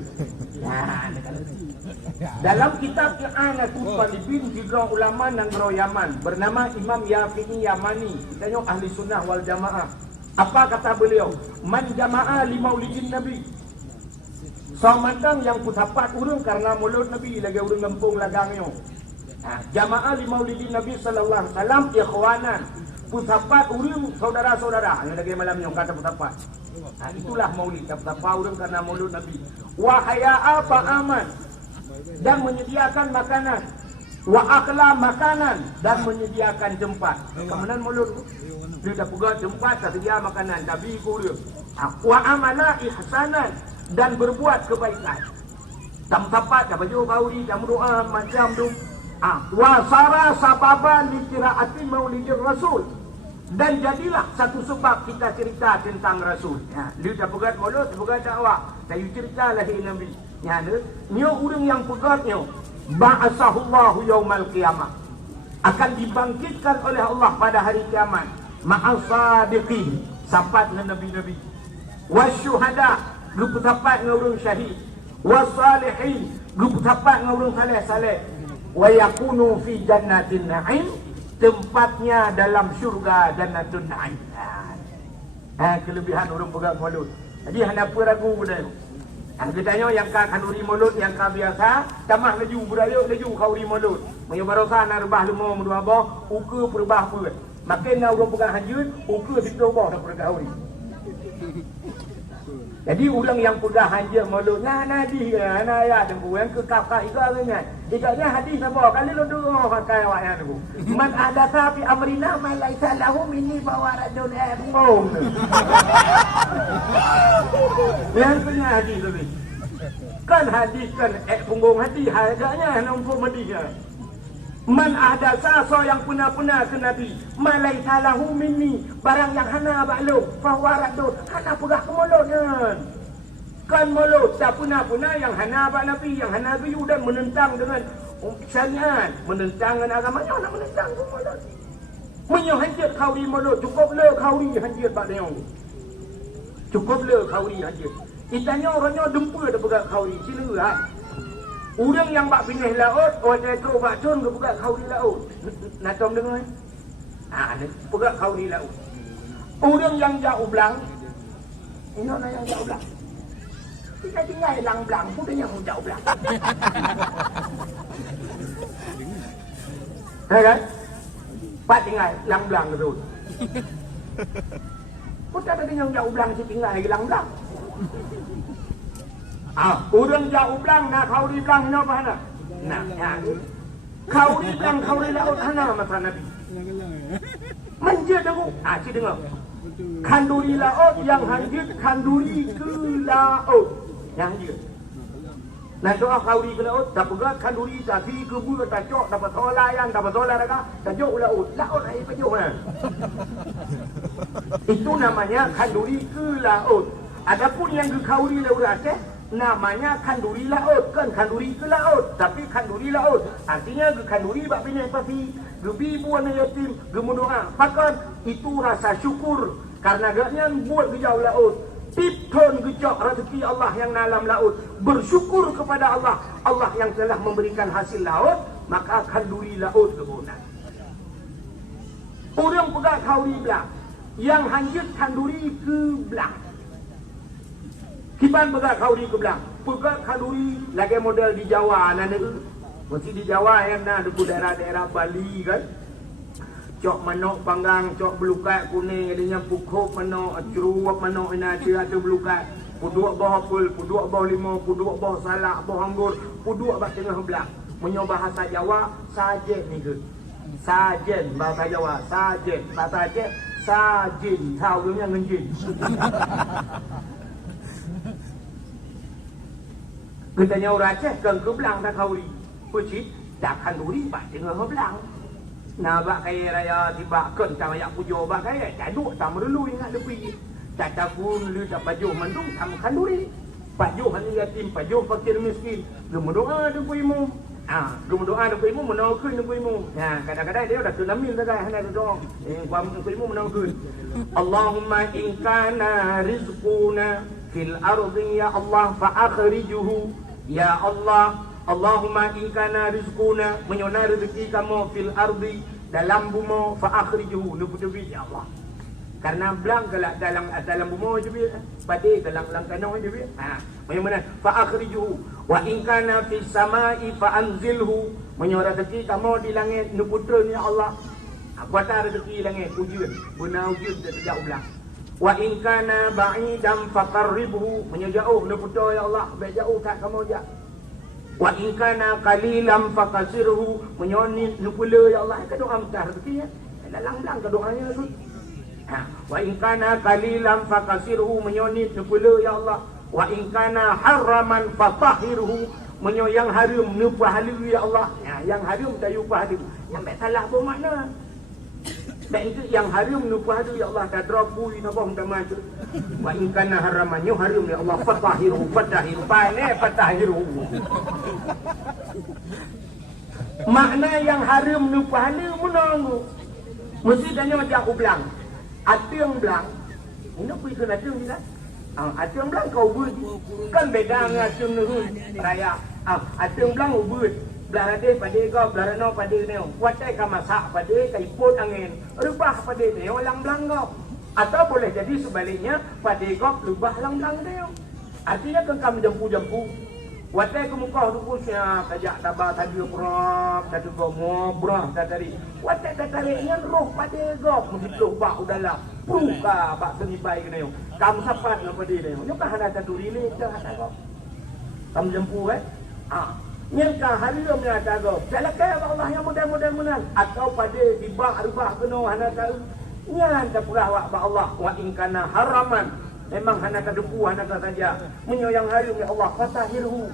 Dalam kitab I'anatul Talibin tiga ulama negara Yaman bernama Imam Yaqini Yamani, kita tengok ahli sunnah wal jamaah. Apa kata beliau? Man jamaah li maulidin Nabi. Samantang yang putapat urang karena maulud Nabi lagi urang lempung lagangnya. Jamaah li maulidin Nabi sallallahu alaihi wasallam ikhwanan. Putapat urang saudara-saudara. Ini lagi malamnya kata putapat. Itulah maulid. Putapat urang karena maulud Nabi. Wahaya apa aman dan menyediakan makanan. Wa akla makanan dan menyediakan tempat. Kemudian maulud dia dah pegang tempat tersedia makanan. Nabi kurir. Wa amana ihsanan dan berbuat kebaikan. Tempat dah baju bauri, jam doa macam tu. Wasara sababan li qiraati maulidir rasul. Dan jadilah satu sebab kita cerita tentang Rasul. Dia dah pegat maulud, pegat dakwah. Saya cerita lahir Nabi. Nyo orang yang pegatnya ba'asahullahu yaumal qiyamah. Akan dibangkitkan oleh Allah pada hari kiamat. Ma'asadiqin, sahabat dengan Nabi-Nabi. Wasyuhada, grup sahabat dengan orang syahid. Wasalihin, grup sahabat dengan orang saleh-saleh. wa yakunu fi jannatin na'im, tempatnya dalam syurga jannatun na'im. Kelebihan orang pegang mulut. Jadi kenapa ragu benda tu? Kita tanya yang ka kanduri mulut, yang ka biasa, tamah laju budaya laju kauri mulut. Maya barosa na rebah lemo mudua boh, uka perbah pun. Makin na orang pegang hanjut, uka dito boh dak pergauri. Jadi orang yang pegang hanjut mulut, nadi na ya tempu yang ke kakak iganya. Iganya hadis apa? Kali lu doa pakai awaknya tu. Man adatha fi amrina ma laisa lahu minni fawaradun bengong. Yang punya hadis tu. Kan hadis kan punggung hati harganya nampu medinya. Man adatha so yang puna-puna ke Nabi, ma laisa lahu minni, barang yang hana baklum fawaradun, hana pegah ke mulutnya. Kan mulut tak puna-puna yang hana bak Nabi, yang hana biu dan menentang dengan syariat, menentang dengan agamanya, nak menentang ke mulut. Menyo hanjit kauri mulut, cukup le kauri hanjit bak dia. Cukup le kauri hanjit. Itanya orangnya dempa dah pegang kauri, sila lah. Orang yang bak pindah laut, orang jatuh bak cun ke pegang kauri laut. Nak tahu dengar? Pegang kauri laut. Orang yang jauh belang, ini orang yang jauh belang. Kita tinggal lang belang pun dia yang jauh belang. Kan? Pak tinggal lang belang tu. Kita ada yang jauh belang si tinggal lang belang. Orang jauh belang nak kauri belang ni apa hana? Nah, kauri belang kauri laut hana masa Nabi. Manja dengung. Si dengar. Kanduri laut yang hanjut kanduri ke laut. Yang hanjut. Nah doa kauri ke laut, tak pegat kanduri, tak fi ke bulu, tak cok, dapat tolayan, dapat tolaraga, tak jok laut. Laut air pejok kan? Itu namanya kanduri ke laut. Adapun yang ke kauri laut Aceh, namanya kanduri laut. Kan kanduri ke laut, tapi kanduri laut. Artinya ke kanduri bak pinai papi, ke bibu anak yatim, ke mendoa. Pakan itu rasa syukur. Karena gaknya buat ke jauh laut. Tipton gejok rezeki Allah yang dalam laut. Bersyukur kepada Allah. Allah yang telah memberikan hasil laut, maka kanduri laut kebunan. Orang pegang kauri belang, yang hanjut kanduri ke belang. Kiban pegang kauri ke belang, pegang kanduri lagi model di Jawa nana. Mesti di Jawa yang nak di daerah-daerah Bali kan. Cok manok panggang, cok belukat kuning, adanya pukuk manok, ceruap manok ina dia ada belukat. Puduk bawah pul, puduk bawah limau, puduk bawah salak, bawah anggur, puduk bawah tengah belah. Menyo bahasa Jawa sajen ni ke. Sajen bahasa Jawa, sajen. Bahasa Aceh sajin, tahu nya ngenjin. Katanya orang Aceh kan ke belang tak kauri. Pecit tak kanduri bak tengah belang. Nah, bak kaya raya tiba kan tak ayak pujo bak kaya caduk sama dulu ingat depi. Tak tabun lu tak pajuh mandung sama kanduri. Pajuh hanya yatim, pajuh fakir miskin. Gemu doa depi mu. Gemu doa depi mu menaukeun depi mu. Nah, kadang-kadang dia dah tunamil dah kan hendak doa. Kuam depi mu menaukeun. Allahumma in kana rizquna fil ardi ya Allah fa akhrijuhu. Ya Allah, Allahumma in kana rizquna, menyona rezeki kamu fil ardi dalam bumi fa akhrijuhu, lu putubi ya Allah. Karena belang kalau dalam bumi je bi, padi dalam tanah je bi. Mana fa akhrijuhu wa in kana fis samai fa anzilhu, menyona rezeki kamu di langit lu putra ni ya Allah. Buat rezeki langit ujian, guna ujian tidak belang. Wa in kana ba'idan faqarribhu, menyejauh lu putra ya Allah, baik jauh kat kamu je. Wa in kana qalilan faqasirhu, menyonit nupula ya Allah. Ke doa minta rezeki ya. Dalang-dalang ke doanya tu. Wa in kana qalilan faqasirhu, menyonit nupula ya Allah. Wa in kana haraman fatahhirhu, yang haram nupah halu ya Allah. Yang haram tak upah halu. Yang tak salah pun makna. Dan itu yang haram nupah halu ya Allah, tak dropu napa minta maju. Wa in kana haraman haram ya Allah fatahhirhu fatahhir. Fatahhirhu. Makna yang haram nupah halu menunggu. Mesti tanya macam aku belang. Atiang belang. Ini pergi ke atiang tidak? Atiang belang kau ubud. Kan beda dengan atiang nuhun raya. Atiang belang ubud. Belarade pada kau, belarano pada neo. Watai ka masak pada ka iput angin. Rubah pada neo lang belanggap. Atau boleh jadi sebaliknya pada kau rubah lang belang neo. Artinya kau menjempu-jempu. Watai ke muka rupusnya kajak tabah tadi berap, tadi ngobrol tadi. Watai tatariknya roh pada kau mesti lubak udahlah. Puka bak senibai ke neo. Kamu sapat nak pada neo. Nyo kan ada taduri ni dah kau. Kamu jempu Nyangka hari yang menyata kau. Jalakai Allah yang mudah-mudahan. Atau pada dibah rubah penuh hana tahu. Nyan tak pula awak Allah. Wa ingkana haraman. Memang hana kadepu hana saja. Menyoyang hari ya Allah fatahirhu.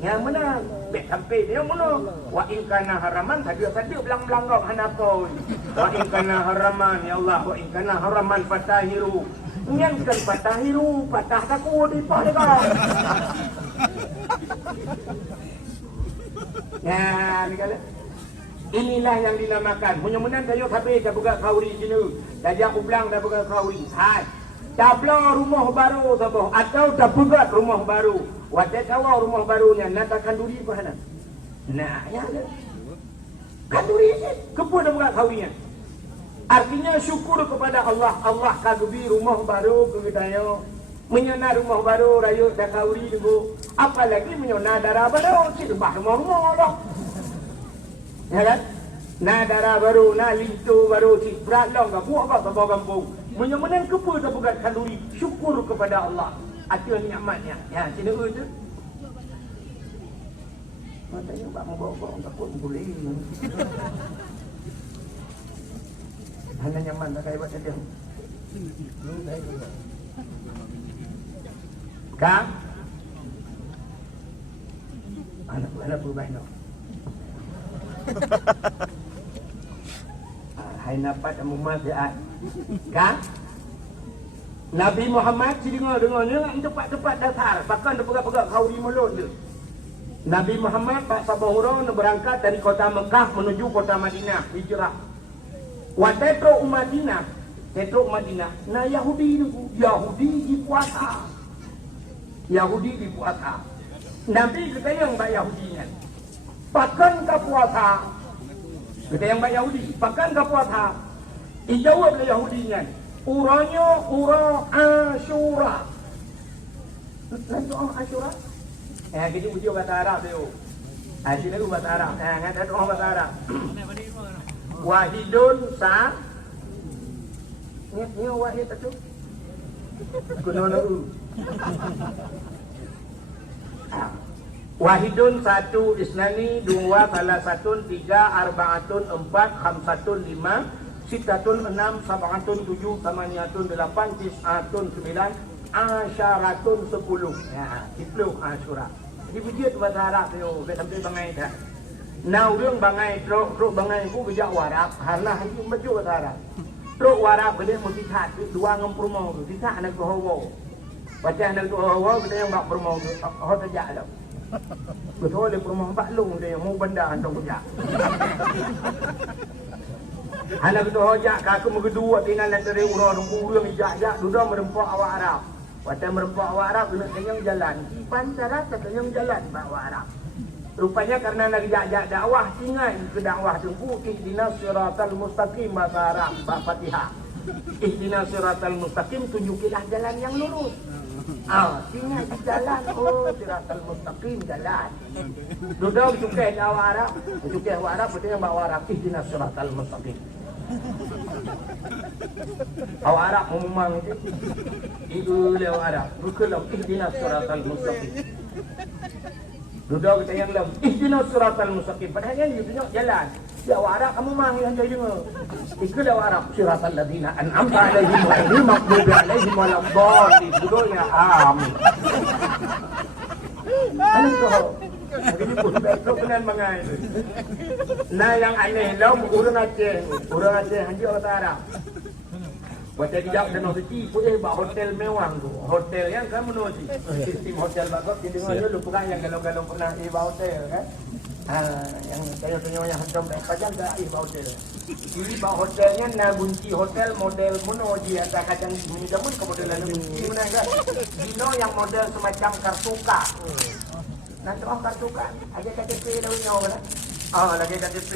Yang menang. Bek sampai dia menang. Wa ingkana haraman saja belang-belang kau hana kau. Wa ingkana haraman ya Allah. Wa ingkana haraman fatahirhu. Nyan kan fatahiru. Patah takut di pah kau. Ya, ni kala. Inilah yang dinamakan. Mudah-mudahan kayu habis dah buka kauri sini. Dajak ublang dah buka kauri. Hai. Dah bela rumah baru saboh atau dah buka rumah baru. Wadah kawa rumah barunya nak kanduri apa hana? Nah, ya ada. Kanduri je. Kepo dah buka kaurinya. Artinya syukur kepada Allah. Allah kagubi rumah baru ke kita menyana rumah baru raya dah kauri dulu. Apalagi menyana darah baru si rebah rumah-rumah Allah. Ya kan? Na darah baru, na lintu baru si beralong ke buat apa sebab kampung. Menyamanan kepa dah bukan kalori. Syukur kepada Allah atas nikmatnya. Ya, sini tu. Matanya bak mau takut boleh. Hanya nyaman tak kaya buat dia. Kang anak berubah no. Hai napat amumat ya. Kang Nabi Muhammad si dengar-dengarnya tempat-tempat dasar bahkan dia pegang-pegang kauri mulut dia. Nabi Muhammad Pak Sabahura berangkat dari kota Mekah menuju kota Madinah hijrah. Waktu itu Madinah, nah Yahudi di puasa. Yahudi di puasa. Nabi kita yang baik Yahudinya. Pakan ke puasa. Kita yang baik Yahudi. Pakan ke puasa. Dijawab oleh Yahudinya. Uranya ura Asyura. Nanti orang Asyura. Kita uji bahasa Arab tu. Sini tu bahasa Arab. Ada orang bahasa Arab. Wahidun sa. Ni wahid tu. Kuno Wahidun satu isnani dua salasatun tiga arbaatun empat khamsatun lima sitatun enam sabatun tujuh tamaniatun delapan tisatun sembilan asyaratun 10. Ya, 10 Asyura. Dibujut bahasa Arab tu, sampai bangai dah. Nowរឿងbangai truk bangai ku bijak warap karena itu baju bahasa Arab. Truk warap dia mesti khat dua ngam permau tu, tidak nak hawa. Baca nak hawa kita yang bak permau tu, hot tajak dah. Betul dia permau bak long dia mau benda antong bijak. Anak tu hojak kaku megedua tinggal dari urang urang ijak-jak duda merempak awak Arab. Baca merempak awak Arab kena kenyang jalan. Pancara kenyang jalan awak Arab. Rupanya karena nak jajak dakwah tinggal ke dakwah tengku ihdinas siratal mustaqim bahasa Arab Fatihah. Ihdinas siratal mustaqim tunjukilah jalan yang lurus. Tinggal di jalan siratal mustaqim jalan. Duduk cukai awak Arab, cukai awak Arab betul yang bawa Arab ihdinas siratal mustaqim. Awak Arab memang itu lewat Arab. Bukanlah ihdinas siratal mustaqim. Duduk kita yang dalam ihdinas siratal mustaqim. Padahal yang dia tunjuk jalan. Ya awak Arab kamu mang yang saya dengar. Ikut awak Arab siratal ladzina an'amta alaihim ghairil maghdubi alaihim waladdallin. Duduknya amin. Alam tu. Jadi pun besok kenan mangai. Nah yang aneh lau urang Aceh hanya bahasa Arab. Baca dijawab dan suci boleh buat hotel mewah tu. Hotel yang kan menuju. Sistem hotel bagus di dengar dulu bukan yang galong-galong pernah iba hotel kan. Yang saya tanya yang hentam dah pajang dah iba hotel. Ini bawa hotelnya na bunci hotel model menuju atas kacang ini demun ke modelan bunci mana enggak. Dino yang model semacam kartuka. Nak terah kartu kan? Ada KTP dah punya lah. Lagi KTP.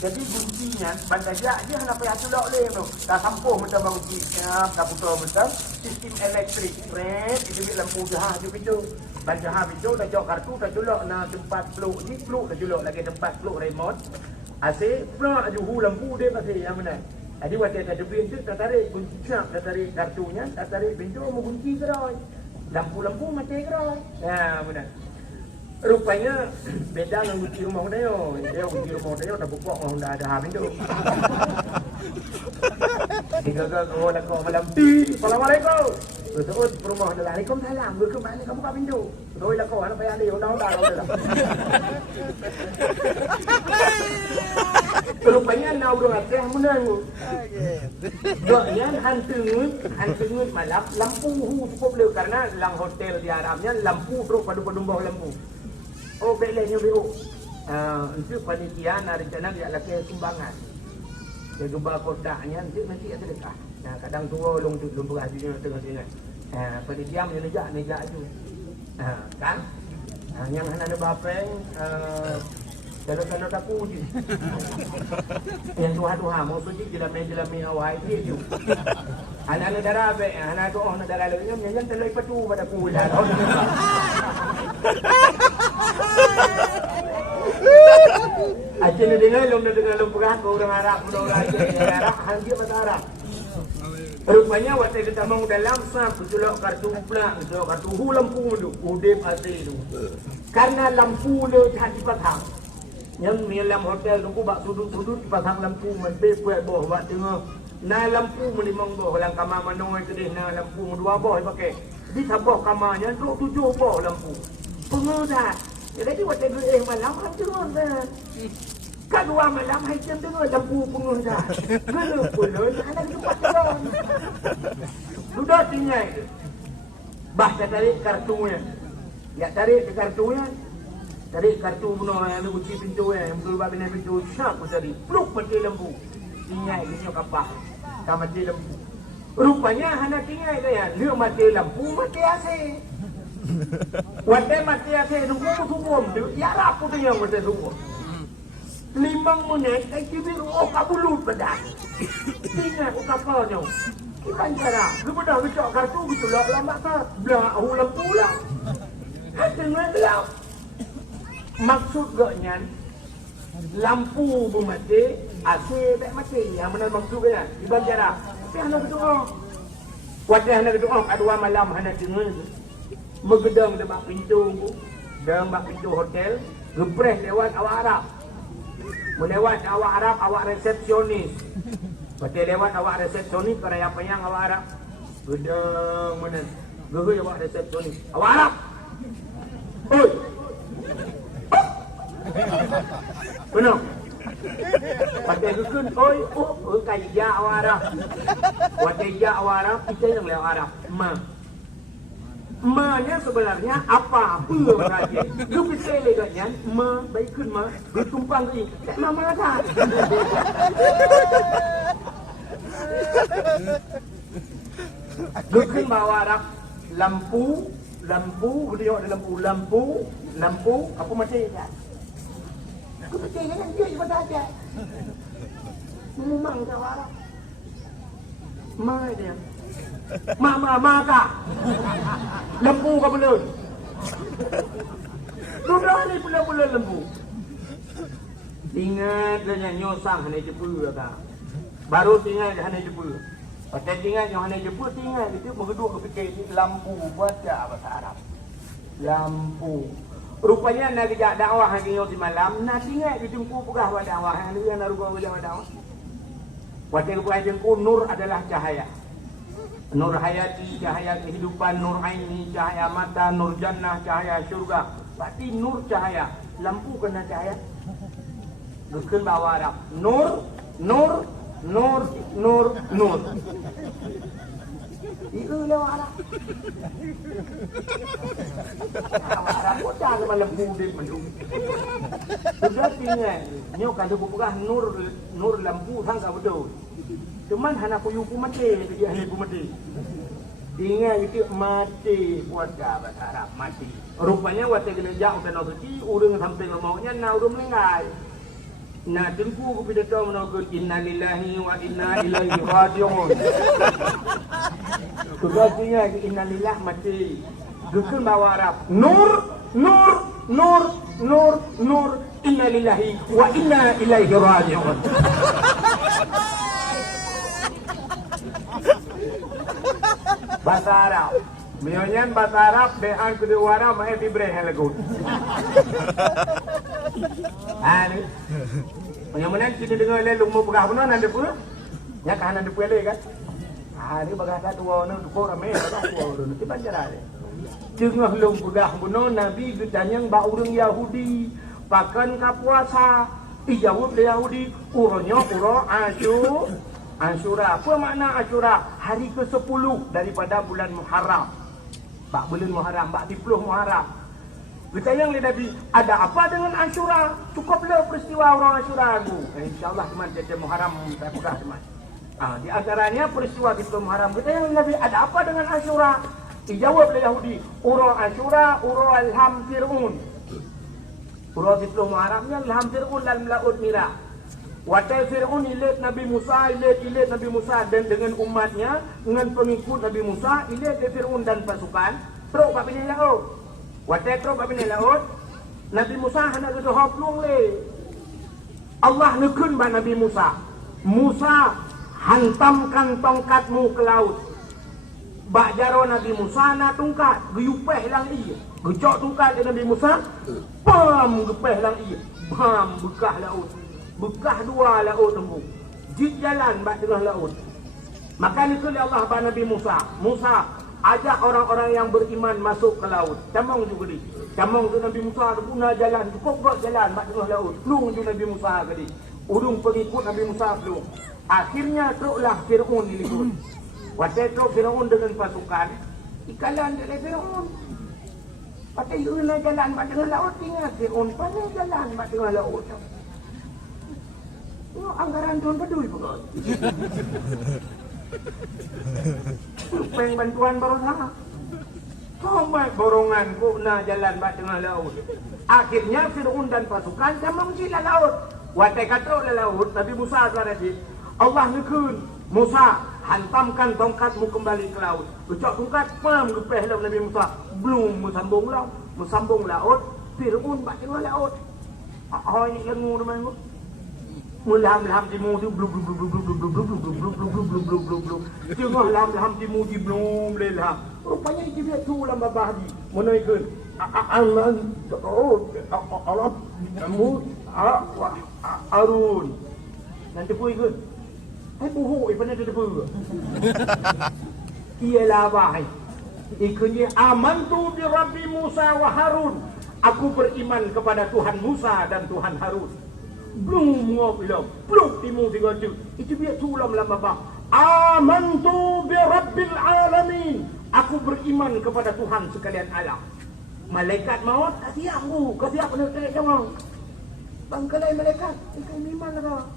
Jadi kuncinya bandajak dia hendak payah tulak leh tu. Dah sampuh macam bang kunci. Dah putar betul. Sistem elektrik. Red itu lampu jahah tu pintu. Bandajah pintu dah jauh kartu dah tulak nak tempat peluk ni peluk dah tulak lagi tempat peluk remote. Asyik pelak juhu lampu dia pasti yang mana. Jadi waktu ada pintu dah tarik kunci cap, dah tarik kartunya, dah tarik pintu mau kunci kerai. Lampu-lampu mati kerai. Benar. Rupanya beda dengan kunci rumah dia. Dia kunci rumah dia dah buka orang dah ada habis tu. Tiga-tiga orang nak malam ti. Assalamualaikum. Betul rumah dia. Waalaikumsalam. Gue ke mana kamu buka pintu? Doi lah kau anak payah dia undang-undang dah. Rupanya nak urang atas menang. Doknya hantungut malam lampu cukup le karena lang hotel di Arabnya lampu terus padu-padu bawah lampu. Oh belenya beu. Itu panitia nak rencana dia laki sumbangan. Dia jumpa kodaknya nanti ada dekat. Nah kadang tua long berhasilnya tengah sini. Panitia menejak tu. Kan? Yang ada bapeng kalau aku je. Yang tuha-tuha mau pergi jelami awal dia tu. Anak-anak darah baik, anak tu orang darah lain yang terlalu patu pada aku dah. Aceh ni dengar perah kau orang Arab, orang Arab, hanjir bahasa Arab. Rupanya waktu kita mau dalam sah tulak kartu pula, tulak kartu lampu tu, udip asli tu. Karena lampu le hati patang. Yang ni dalam hotel tunggu bak sudut-sudut pasang lampu menteh buat bawah buat tengah. Na lampu melimang bawah dalam kamar manoi kedih na lampu dua bawah pakai. Di tabah kamarnya duk 7 bawah lampu. Pengodat. Jadi waktu malam turun dah. Kedua malam hai jam dengar lampu pengodat. Kena pula anak cepat turun. Sudah tinggal. Bah tarik kartunya. Ya tarik kartunya. Tarik kartu bunuh yang kunci pintu yang berubah bina pintu syak pun tadi pluk mati lampu tinggal dia kapah tak mati lampu rupanya hana tinggal dia dia mati lampu mati AC waktu mati AC nunggu subuh ya rapu tu yang mati subuh 5 menit kai kibir kabulut pada tinggal kapalnya kita cara kemudian bicak kartu gitu lah lama tak belah lampu lah hatinya gelap. Maksud gaknya lampu bermati, AC tak mati. Yang mana maksud dia? Ibarat jarak. Tapi hendak berdoa. Waktu hendak berdoa, kedua malam hendak dengar. Megedang dekat pintu, dekat pintu hotel, gepres lewat awak Arab. Melewat awak Arab, awak resepsionis. Waktu lewat awak resepsionis, kerana apa yang awak Arab? Gedang mana? Gegai awak resepsionis. Awak Arab. Oi. Benar. Pakai dukun, oi, kaya awak Arab. Kaya awak Arab, kita yang lewat Arab. Ma-nya sebenarnya apa berarti? Lu bisa leganya, baikkan ditumpang ke ini. Tak mama tak. Dukun bawa Arab, lampu, dia ada lampu, apa macam ni? Aku percaya dengan dia cuma saja. Memang kau Arab. Ma dia. Ma kak. Lampu kau belum. Sudah ni pula lampu. Ingat dengan nyosang hanya jepul kak. Baru tinggal hanya jepul. Pasal tinggal yang hanya jepul tinggal itu berkedua kepikir lampu baca bahasa Arab. Lampu. Rupanya nak kerja dakwah hari ini malam, nak tinggal di jengku pegah buat dakwah. Yang dia nak rugah buat dakwah. Waktu rupanya jengku, nur adalah cahaya. Nur hayati, cahaya kehidupan, nur aini, cahaya mata, nur jannah, cahaya syurga. Berarti nur cahaya. Lampu kena cahaya. Dukun bawa Arab. Nur. Itu lewat Arab. Arab kota sama lembu dia mendung. Sudah tinggal. Nyo kalau bukan nur lampu sangka betul. Cuman hana kuyu mati dia hanya mati. Ingat itu mati puasa bahasa Arab mati. Rupanya waktu kena jauh kena suci, urang sampai ngomongnya na urang melenggai. Nah tengku ku pidato menogol innalillahi wa inna ilaihi raji'un. Tugasnya innalillah mati. Dukun bawa Arab. Nur, nur, nur, nur, nur. Innalillahi wa inna ilaihi raji'un. Bahasa Arab. Mionyan bahasa Arab bean kedua Arab mai Ibrahim lagu. Ni. Yang mana kita dengar lelung mau pegah benar nanda pun. Ya kan nanda pun kan. Ni bahasa dua orang dua ramai bahasa dua orang ti banjaran. Jengah lung pegah benar Nabi gedanyang ba urang Yahudi pakan ka puasa. Dijawab dia Yahudi, urangnya urang Asyura. Apa makna Asyura? Hari ke-10 daripada bulan Muharram. Bak bulan Muharram, bak 10 Muharram. Bertanya oleh Nabi, ada apa dengan Asyura? Cukuplah peristiwa orang Asyura aku. InsyaAllah teman jadi Muharram saya pegang teman. Di antaranya peristiwa 10 Muharram. Bertanya oleh Nabi, ada apa dengan Asyura? Dijawab oleh Yahudi, urang Asyura, urang Alham Fir'un. Urang 10 Muharramnya Alham Fir'un dalam laut Mira. Watai Fir'un ilit Nabi Musa, ilit Nabi Musa dan dengan umatnya, dengan pengikut Nabi Musa, ilit Fir'un dan pasukan, teruk kat pinggir laut. Watai teruk kat pinggir laut, Nabi Musa hendak kata hoplung le. Allah nekun ba Nabi Musa. Musa, hantamkan tongkatmu ke laut. Bak jaro Nabi Musa nak tongkat, geyupeh lang ia. Gecok tongkat ke Nabi Musa, pam gepeh lang ia. Bam bekah laut. Bekah dua laut tembung. Jid jalan bak tengah laut. Maka ni kali Allah ba Nabi Musa. Musa ajak orang-orang yang beriman masuk ke laut. Camong juga di. Camong tu Nabi Musa tu guna jalan, cukup buat jalan bak tengah laut. Plung tu Nabi Musa tadi. Urung pengikut Nabi Musa plung. Akhirnya teruklah Fir'un diliput. Waktu teruk Fir'un dengan pasukan, ikalan dari Fir'un. Pakai guna jalan bak tengah laut, ingat Fir'un pandai jalan bak tengah laut. Anggaran Tuan peduli pun. Peng bantuan barusan. Tomat borongan ku na jalan bak tengah laut. Akhirnya Fir'un dan pasukan camang sila laut. Watai kata oleh laut, Nabi Musa telah tadi. Allah nekun, Musa hantamkan tongkatmu kembali ke laut. Ucap tongkat, pam gepeh laut Nabi Musa. Belum musambung laut. Fir'un bak tengah laut. Ini lengu teman ku. Mulam-lam di mu tu blub blub blub blub blub blub blub blub blub blub blub blub blub. Tengah lam-lam di mu di blum lelah. Rupanya itu dia tu lam babah di. Menaikkan. Allah Allah mu Arun. Nanti pun ikut. Hai buhu ipana tu depu. Ialah bahai. Ikutnya amantu bi Rabbi Musa wa Harun. Aku beriman kepada Tuhan Musa dan Tuhan Harun. Belum ngopilah, belum timu tiga tu. Itu biar tulam lama bah. Amantu bi Rabbil Alamin. Aku beriman kepada Tuhan sekalian alam. Malaikat maut kasih aku penutup jangan. Bangkalai malaikat, ikan iman lah.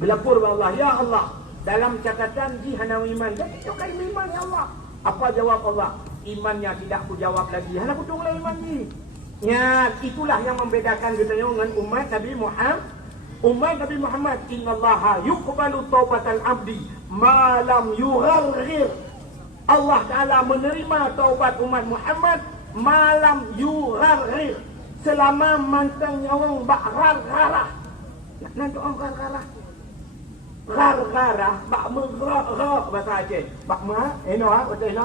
Bila purba Allah, ya Allah, dalam catatan jihana iman. Jadi ikan iman ya Allah. Apa jawab Allah? Imannya tidak ku jawab lagi. Hana ku tunggulah iman ni. Ya, itulah yang membedakan kita dengan umat Nabi Muhammad. Umat Nabi Muhammad, innallaha yuqbalu taubatal abdi ma lam yugharghir. Allah Taala menerima taubat umat Muhammad malam yugharghir, selama mantang nyawang bak gar-garah. Nanti orang gar-garah. Gar-garah bak megrah bahasa Aceh. Bak ma eno bahasa eno.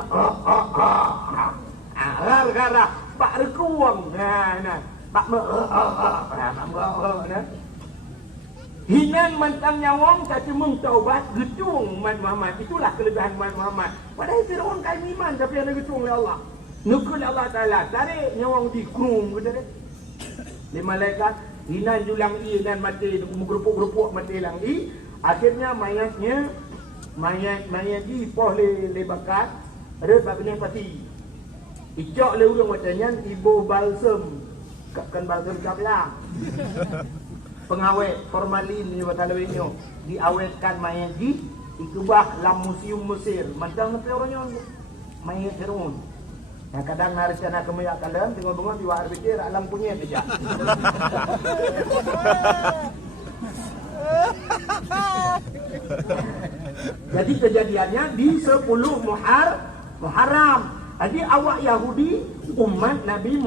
Gar-garah bak rekuang. Nah. Bak nah. Hinan mantang nyawang tapi mengtaubat gedung umat Muhammad. Itulah kelebihan umat Muhammad. Padahal Fir'aun kain iman tapi ada gedung oleh Allah. Nukul Allah Ta'ala tarik nyawang di krum gitu deh. Di malaikat hinan julang i dan mati gerupuk-gerupuk mati lang i. Akhirnya mayat di poh le bakat ada sebabnya pasti. Icok le urang macamnya ibu balsam. Kan balsam kaplang. Pengawet formalin ni batalawinyo diawetkan mayat di ikubah dalam museum Mesir. Mantang nanti orangnya main Fir'aun. Yang kadang hari sana kemeyak kalian tengok bunga di war pikir alam punya saja. Jadi kejadiannya di 10 Muharram. Jadi awak Yahudi umat Nabi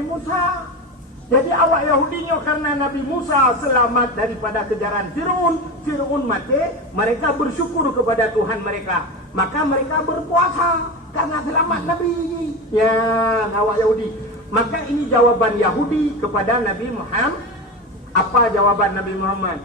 Musa. Jadi awak Yahudinya karena Nabi Musa selamat daripada kejaran Fir'aun mati, mereka bersyukur kepada Tuhan mereka. Maka mereka berpuasa karena selamat Nabi. Ya, awak Yahudi. Maka ini jawaban Yahudi kepada Nabi Muhammad. Apa jawaban Nabi Muhammad?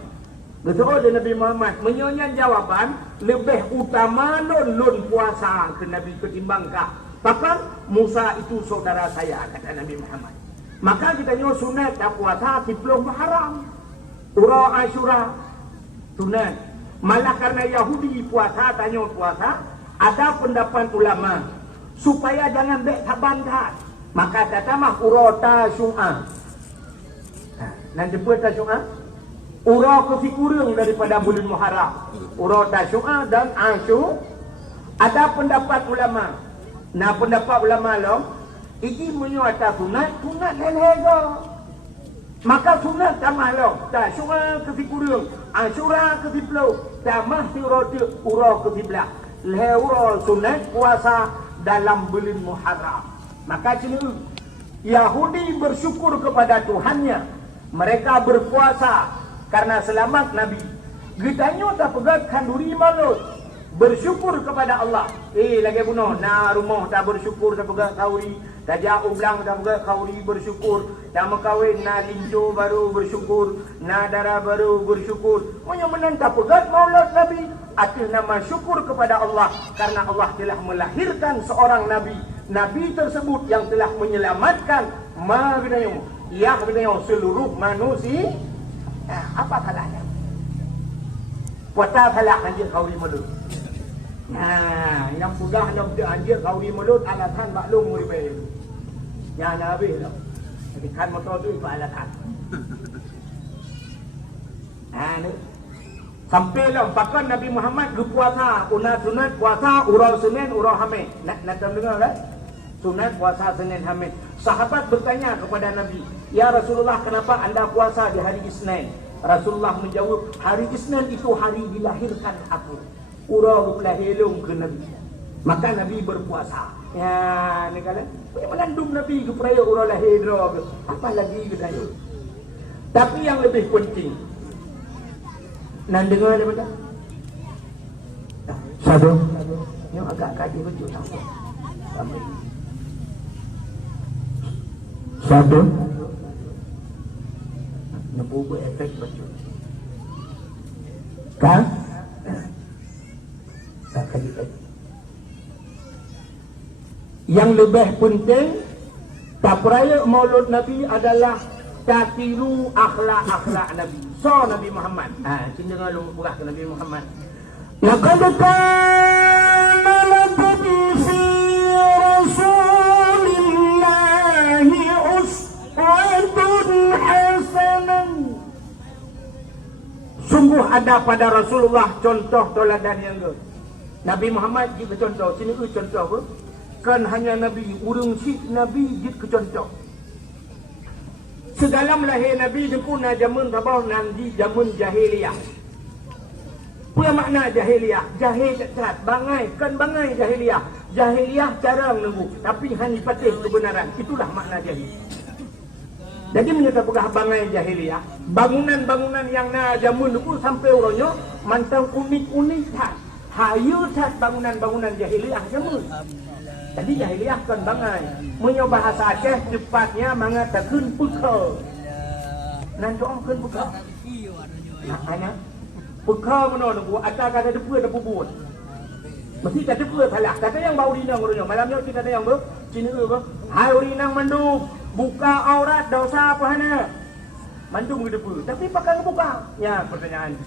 Betul ada Nabi Muhammad menyonyan jawaban lebih utama lon puasa ke Nabi ketimbang kah. Bahkan Musa itu saudara saya, kata Nabi Muhammad. Maka kita nyo sunat tak puasa 10 Muharram. Ura Asyura sunat. Malah karena Yahudi puasa tanya puasa, ada pendapat ulama supaya jangan bek tabankan. Maka kata mah ura Tasyu'a. Nanti buat Tasyu'a ura kefikurung daripada bulan Muharram. Ura Tasyu'a dan Asyura. Ada pendapat ulama. Nah pendapat ulama lo ini menyuata sunat lelego. Maka sunat tamah lo. Tasyu'a kefikurung, Asyura kefiplo, tamah ura kefiblah. Leura sunat puasa dalam bulan Muharram. Maka sini Yahudi bersyukur kepada Tuhannya. Mereka berpuasa karena selamat Nabi. Gitanyo tak pegat kanduri malut. Bersyukur kepada Allah. Lagi bunuh. Nah rumah tak bersyukur tak pegat kauri. Tajak ublang tak pegat kauri bersyukur. Tak mekawin na linjo baru bersyukur. Na darah baru bersyukur. Punya menang tak pegat maulad Nabi. Atas nama syukur kepada Allah. Karena Allah telah melahirkan seorang Nabi. Nabi tersebut yang telah menyelamatkan seluruh manusia. Apa salahnya? Puasa salah anjir kauri mulut. Yang sudah nak anjir kauri mulut alasan maklum muribay. Yang Nabi lah. Jadi kan motor tu itu alasan. Sampai lah bahkan Nabi Muhammad berpuasa, sunat puasa urau Senin, urau Hamid. Nak dengar kan? Sunat puasa Senin Hamid. Sahabat bertanya kepada Nabi, "Ya Rasulullah, kenapa anda puasa di hari Isnin?" Rasulullah menjawab, "Hari Isnin itu hari dilahirkan aku." Urau lahirung ke Nabi. Maka Nabi berpuasa. Ya, ni kala. Punya menandung Nabi ke peraya urau lahir ke. Apa lagi ke daya. Tapi yang lebih penting. Nan dengar daripada? Satu. Yang agak kaji betul sampai. Satu. Nampu efek betul. Kan? Tak kaji. Yang lebih penting, tak peraya maulud Nabi adalah tatiru akhlak Nabi. So Nabi Muhammad. Cinta dengan lu buka ke Nabi Muhammad. Laqad kana lakum fi Rasulillahi uswatun hasanah. Sungguh ada pada Rasulullah contoh teladan yang baik. Nabi Muhammad juga contoh. Sini contoh apa? Kan hanya Nabi, urung si Nabi juga contoh. Sedalam lahir Nabi jemput na jamun tabah nanti jamun jahiliyah. Apa makna jahiliyah? Jahil tak bangai, kan bangai jahiliyah. Jahiliyah jarang nunggu, tapi hanya patih kebenaran. Itulah makna jahil. Jadi menyatakan pegah bangai jahiliyah. Bangunan-bangunan yang na jamun itu sampai orangnya mantang unik-unik tak. Hayu tak bangunan-bangunan jahiliyah jamun. Jadi jahiliyah kan bangai. Menyo bahasa Aceh cepatnya mengatakan peka. Nanti orang kan peka. Maknanya peka mana nunggu atas kata depa ada bubur. Mesti kata depa salah. Kata yang bau rinang orangnya. Malamnya kita ada yang ber Cina ke. Hai rinang mandum, buka aurat dosa apa hana? Mandum ke depa. Tapi pakai buka. Ya pertanyaan.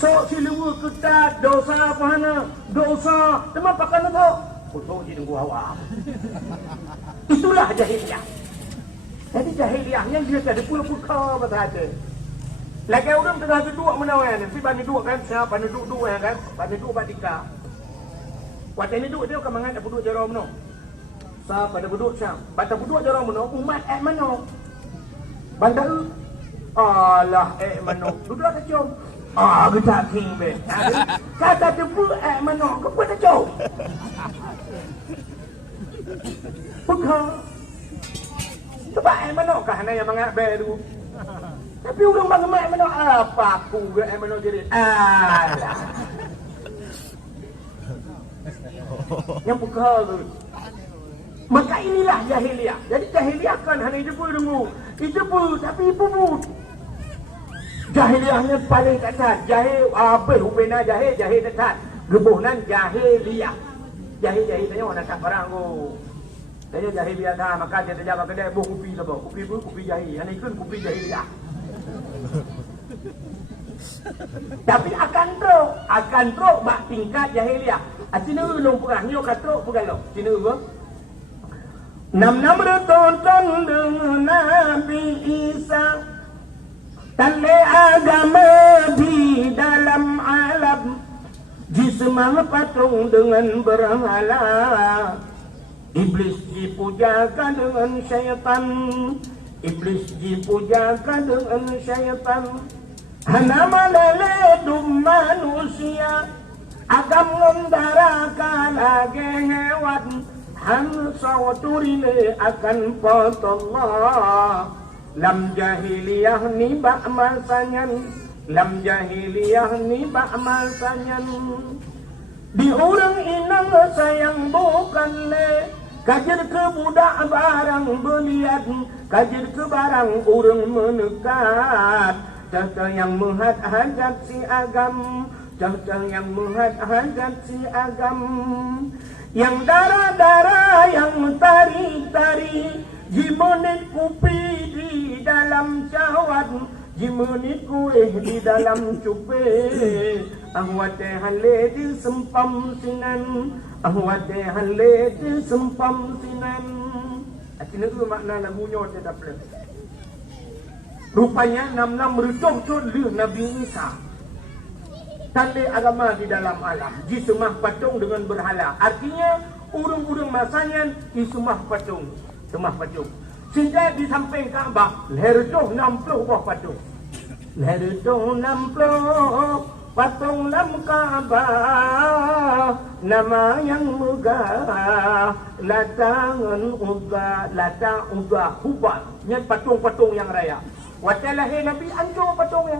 So siluwa ketat dosa apa hana? Dosa. Teman pakai apa? Foto di nunggu awak. Itulah jahiliyah. Jadi jahiliyah yang dia tak ada pula buka bahasa. Lagi orang tengah duduk mana kan? Si bani duduk kan, siapa duduk kan? Bani duduk batika. Waktu ini duduk dia akan mengadap duduk jauh mana? Siapa pada duduk siapa? Bata duduk jauh mana? Umat mana? Bandar. Alah mana? Duduk kacau. Kita king be. Kata tepu mana? Kepa kacau. Bukan. Sebab mana kah yang mengadap dulu? Tapi orang bagaimana mana apa aku ke mana jadi alah yang pukul tu. Maka inilah jahiliah. Jadi jahiliah kan hanya jepu dulu itu pun tapi pun jahiliahnya paling dekat jahil apa hubena jahil dekat gebuhnan jahiliah jahilnya orang tak barang tu. Dia jahiliah dah maka dia terjawab kedai buh kopi tu kopi jahil yang ikut kopi jahiliah. Tapi akan teruk bak tingkat jahiliah. Cina ulung perang yo katruk pegalo. Cina ulung. Nam bertonton dengan Nabi Isa. Tanda agama di dalam alam. Jismah patung dengan berhala. Iblis dipujakan dengan syaitan. Iblis dipujakan dengan syaitan. Hana malalidum manusia agam ngundarakan lagi hewan. Han sawturine akan patullah. Lam jahiliyah ni bak masanyan. Lam jahiliyah ni bak masanyan. Di orang inang sayang bukan le. Kajar ke budak barang belian. Kajar ke barang orang menekat. Cahca yang menghadap si agam. Cahca yang menghadap si agam. Yang darah-darah yang tari-tari. Jimenit kupi di dalam cawan. Jimenit kuih di dalam cupe. Ahwate hale di sempam sinan. Ahwate hale di sempam sinan. Akhirnya itu makna lagunya tidak boleh. Rupanya nam-nam merujuk tu Nabi Isa. Tanda agama di dalam alam. Jismah patung dengan berhala. Artinya urung-urung masanya jismah patung. Semah patung. Sehingga di samping Kaabah leher tu 60 buah patung. Leher tu 60 patung dalam Kaabah. Nama yang megah Latangan Uzza. Latang Uzza Hubal. Ini patung-patung yang raya. Waktu lahir Nabi hancur patungnya.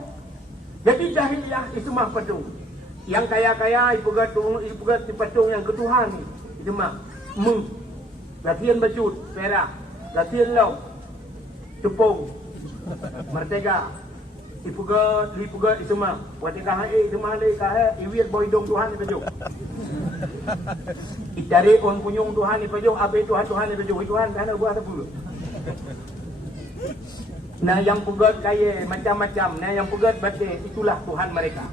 Jadi jahiliah itu mah patung. Yang kaya-kaya ipugat di patung yang ketuhan ni. Itu mah latihan bajut, perak, latihan lauk, tepung, merdeka. Ipugat itu mah. Waktu kahai itu mah le kahai iwir boy dong Tuhan ni bajut. Itari on punyung Tuhan ni bajut, abe Tuhan ni bajut. Tuhan kana buat apa dulu? Nah yang pegat kaya macam-macam. Nah yang pegat batin itulah Tuhan mereka.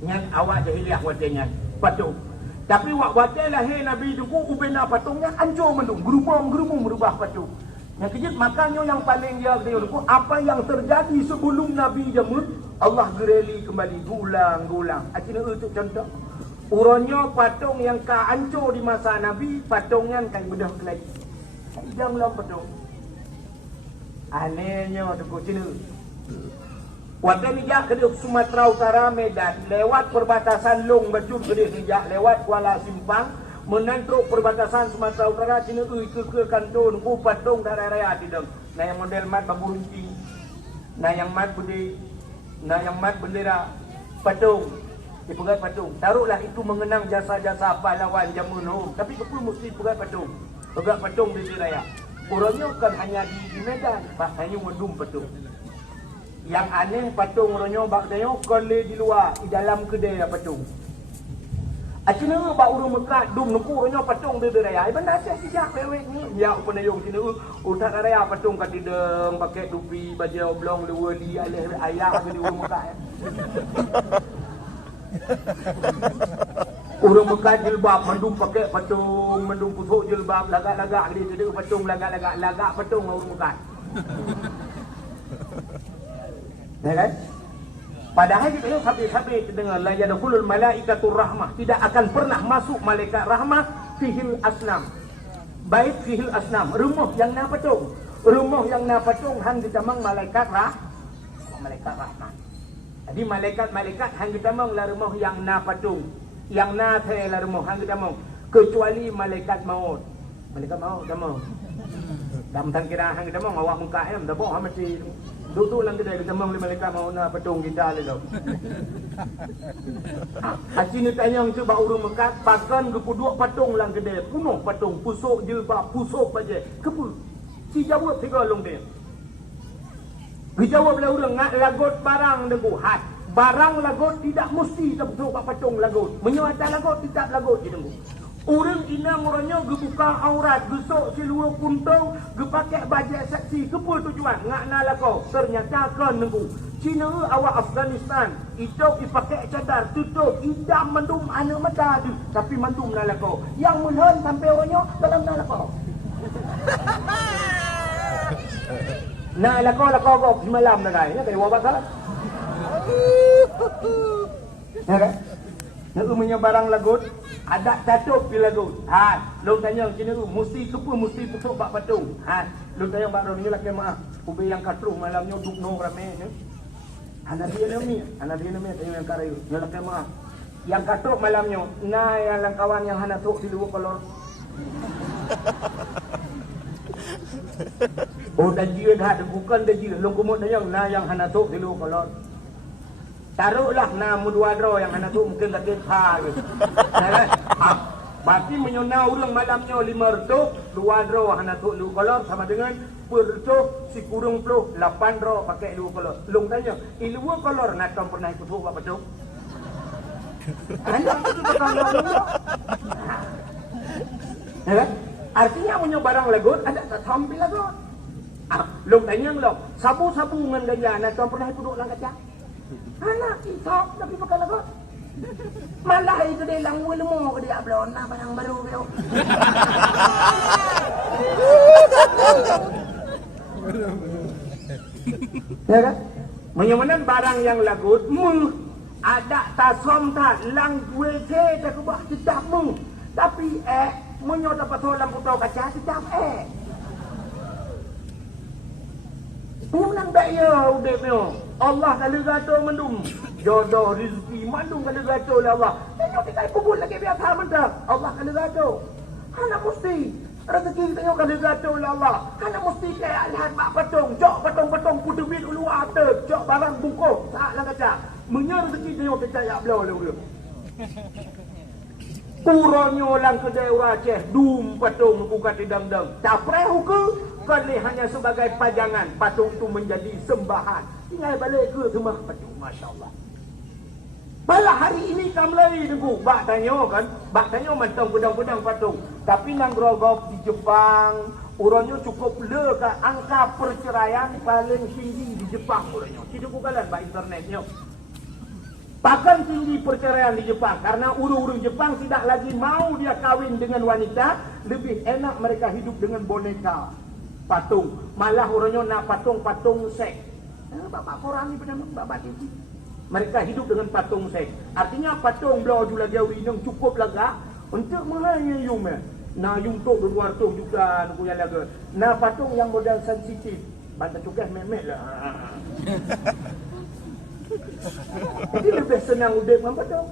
Yang awak jahiliah watenya patung. Tapi waktu lahir Nabi itu ubena patungnya hancur mendung. Gerumum merubah patung. Yang kejut makanya yang paling dia kata apa yang terjadi sebelum Nabi jemut Allah gereli kembali gulang. Akhirnya itu contoh. Uranya patung yang hancur di masa Nabi patungnya kan bedah kelai. Janganlah patung. Anehnya tu Cina. Waktu ni jak keduk Sumatera Utara Medan lewat perbatasan Long Bajul keduk ni jak lewat Kuala Simpang menantruk perbatasan Sumatera Utara Cina ke kantun ku patung darah raya di dong. Nah yang model mat bambu runcing. Nah yang mat budi. Nah yang mat bendera patung. Dipegat patung. Taruhlah itu mengenang jasa-jasa pahlawan zaman tapi betul mesti pegat patung. Pegat patung di raya. Orangnya kan hanya di Medan, hanya mendung patung. Yang aneh patung orangnya bakdanya kalau di luar, di dalam kedai patung. Acina bak urung Mekah dum nuku orangnya patung di raya. Benar saya sejak lewek ni. Ya penayung sini utak raya patung kat tideng pakai topi baju oblong lewali alih ayak di urung Mekah. Orang Mekah jilbab mendung pakai patung, mendung pusuk jilbab lagak-lagak dia jadi patung lagak patung orang Mekah. Ya kan? Padahal kita tengok habis-habis dengar la yadkhulul malaikatur rahmah, tidak akan pernah masuk malaikat rahmah fihil asnam. Bait fihil asnam, rumah yang na patung. Rumah yang na patung hang ditamang malaikat rahmah. Jadi malaikat-malaikat hang ditamang la rumah yang na patung. Yang na the la rumah hang ditamang kecuali malaikat maut. Malaikat maut tamang. Dalam tan kira hang ditamang awak muka em dah boh mesti duduk lang kedai kita mang malaikat mau na patung kita le lo. Haji ni tanya tu ba urang mekat pakan gepuduk patung lang kedai punuh patung pusuk jilbab pusuk baje kepu. Si jawab tiga long dia. Dijawab lah urang ngak lagot barang debu hat. Barang lagot tidak mesti terpusuk patung lagot. Menyuatan lagot tidak lagot je debu. Orang inang orangnya gebuka aurat, gesok seluruh kuntung, gepakai bajak saksi. Kepa tujuan? Ngak na lakau. Ternyata kan nengku. Cina awak Afghanistan. Itu dipakai cadar, tutup, idam mendum anak mata tu. Tapi mendum na lakau. Yang mulhan sampai orangnya dalam na lakau. Na lakau kau semalam na kai. Kaya wabak salah. Ya kan? Nak umumnya barang lagut. Ada catup di lagu. Long tanya sini mesti kepa mesti pusuk bak patung. Long tanya bak ron ni lah maaf. Ubi yang katruh malamnya duk no ramai ni. Anak dia ni tanya yang karyu. Dia lah maaf. Yang katruh malamnya na yang kawan yang hana tok di luar kolor. Oh dah dia dah bukan dah dia. Long kumut tanya na yang hana tok di luar kolor. Taruhlah nama dua dro yang anak tu mungkin tak depa ke. Berarti menyona orang malamnya 5 retuk, 2 dro anak tu lu kolor sama dengan per retuk si kurung puluh 8 dro pakai 2 kolor. Long tanya, ilu kolor nak kau pernah ikut apa tu? Anak tu kolor. Artinya punya barang lagut ada tak tampil lagut. Long tanya lo, sabu-sabu dengan gaya nak kau pernah ikut lang kaca? Anak kita tapi pakai lagu. Malah itu dia langwe lemu ke dia belon nak barang baru dia. Ya kan? Menyamanan barang yang lagut ada tasom tak lang WC tak kubah tidak tapi menyo dapat solam putau kaca tidak Pulang tak ya udipnya. Allah kalau gato mendum. Jodoh rezeki mandung kalau gato oleh Allah. Tengok kita kubur lagi biasa mentah. Allah kalau gato. Hana mesti. Rezeki tengok kalau gato oleh Allah. Hana mesti kayak lihat mak patung. Jok patung-patung putu bin ulu atas. Jok barang bungkuk. Tak lah kaca. Menyer rezeki tengok kita ya belau oleh dia. Kurangnya orang kedai orang Aceh. Dum patung buka tidang-dang. Capre hukum. Kali hanya sebagai pajangan, patung itu menjadi sembahan. Tinggal balik ke rumah patung, Masya Allah. Malah hari ini kamlai tengku. Bak tanya kan, bak tanya mantang pedang-pedang patung. Tapi nang grogop di Jepang, orangnya cukup le ke angka perceraian paling tinggi di Jepang orangnya. Tidak bukalan bak internetnya. Bahkan tinggi perceraian di Jepang karena urung-urung Jepang tidak lagi mau dia kawin dengan wanita, lebih enak mereka hidup dengan boneka. Patung, malah orangnya nak patung seks. Bapak korang ni pernah bapak tinggi. Mereka hidup dengan patung seks. Artinya patung belau jula jawi nang cukup laga untuk menghanya yung na yung tok 200 juta nak yang laga. Na patung yang model sensitif. Bantu tugas memek lah. Jadi lebih senang udip dengan patung.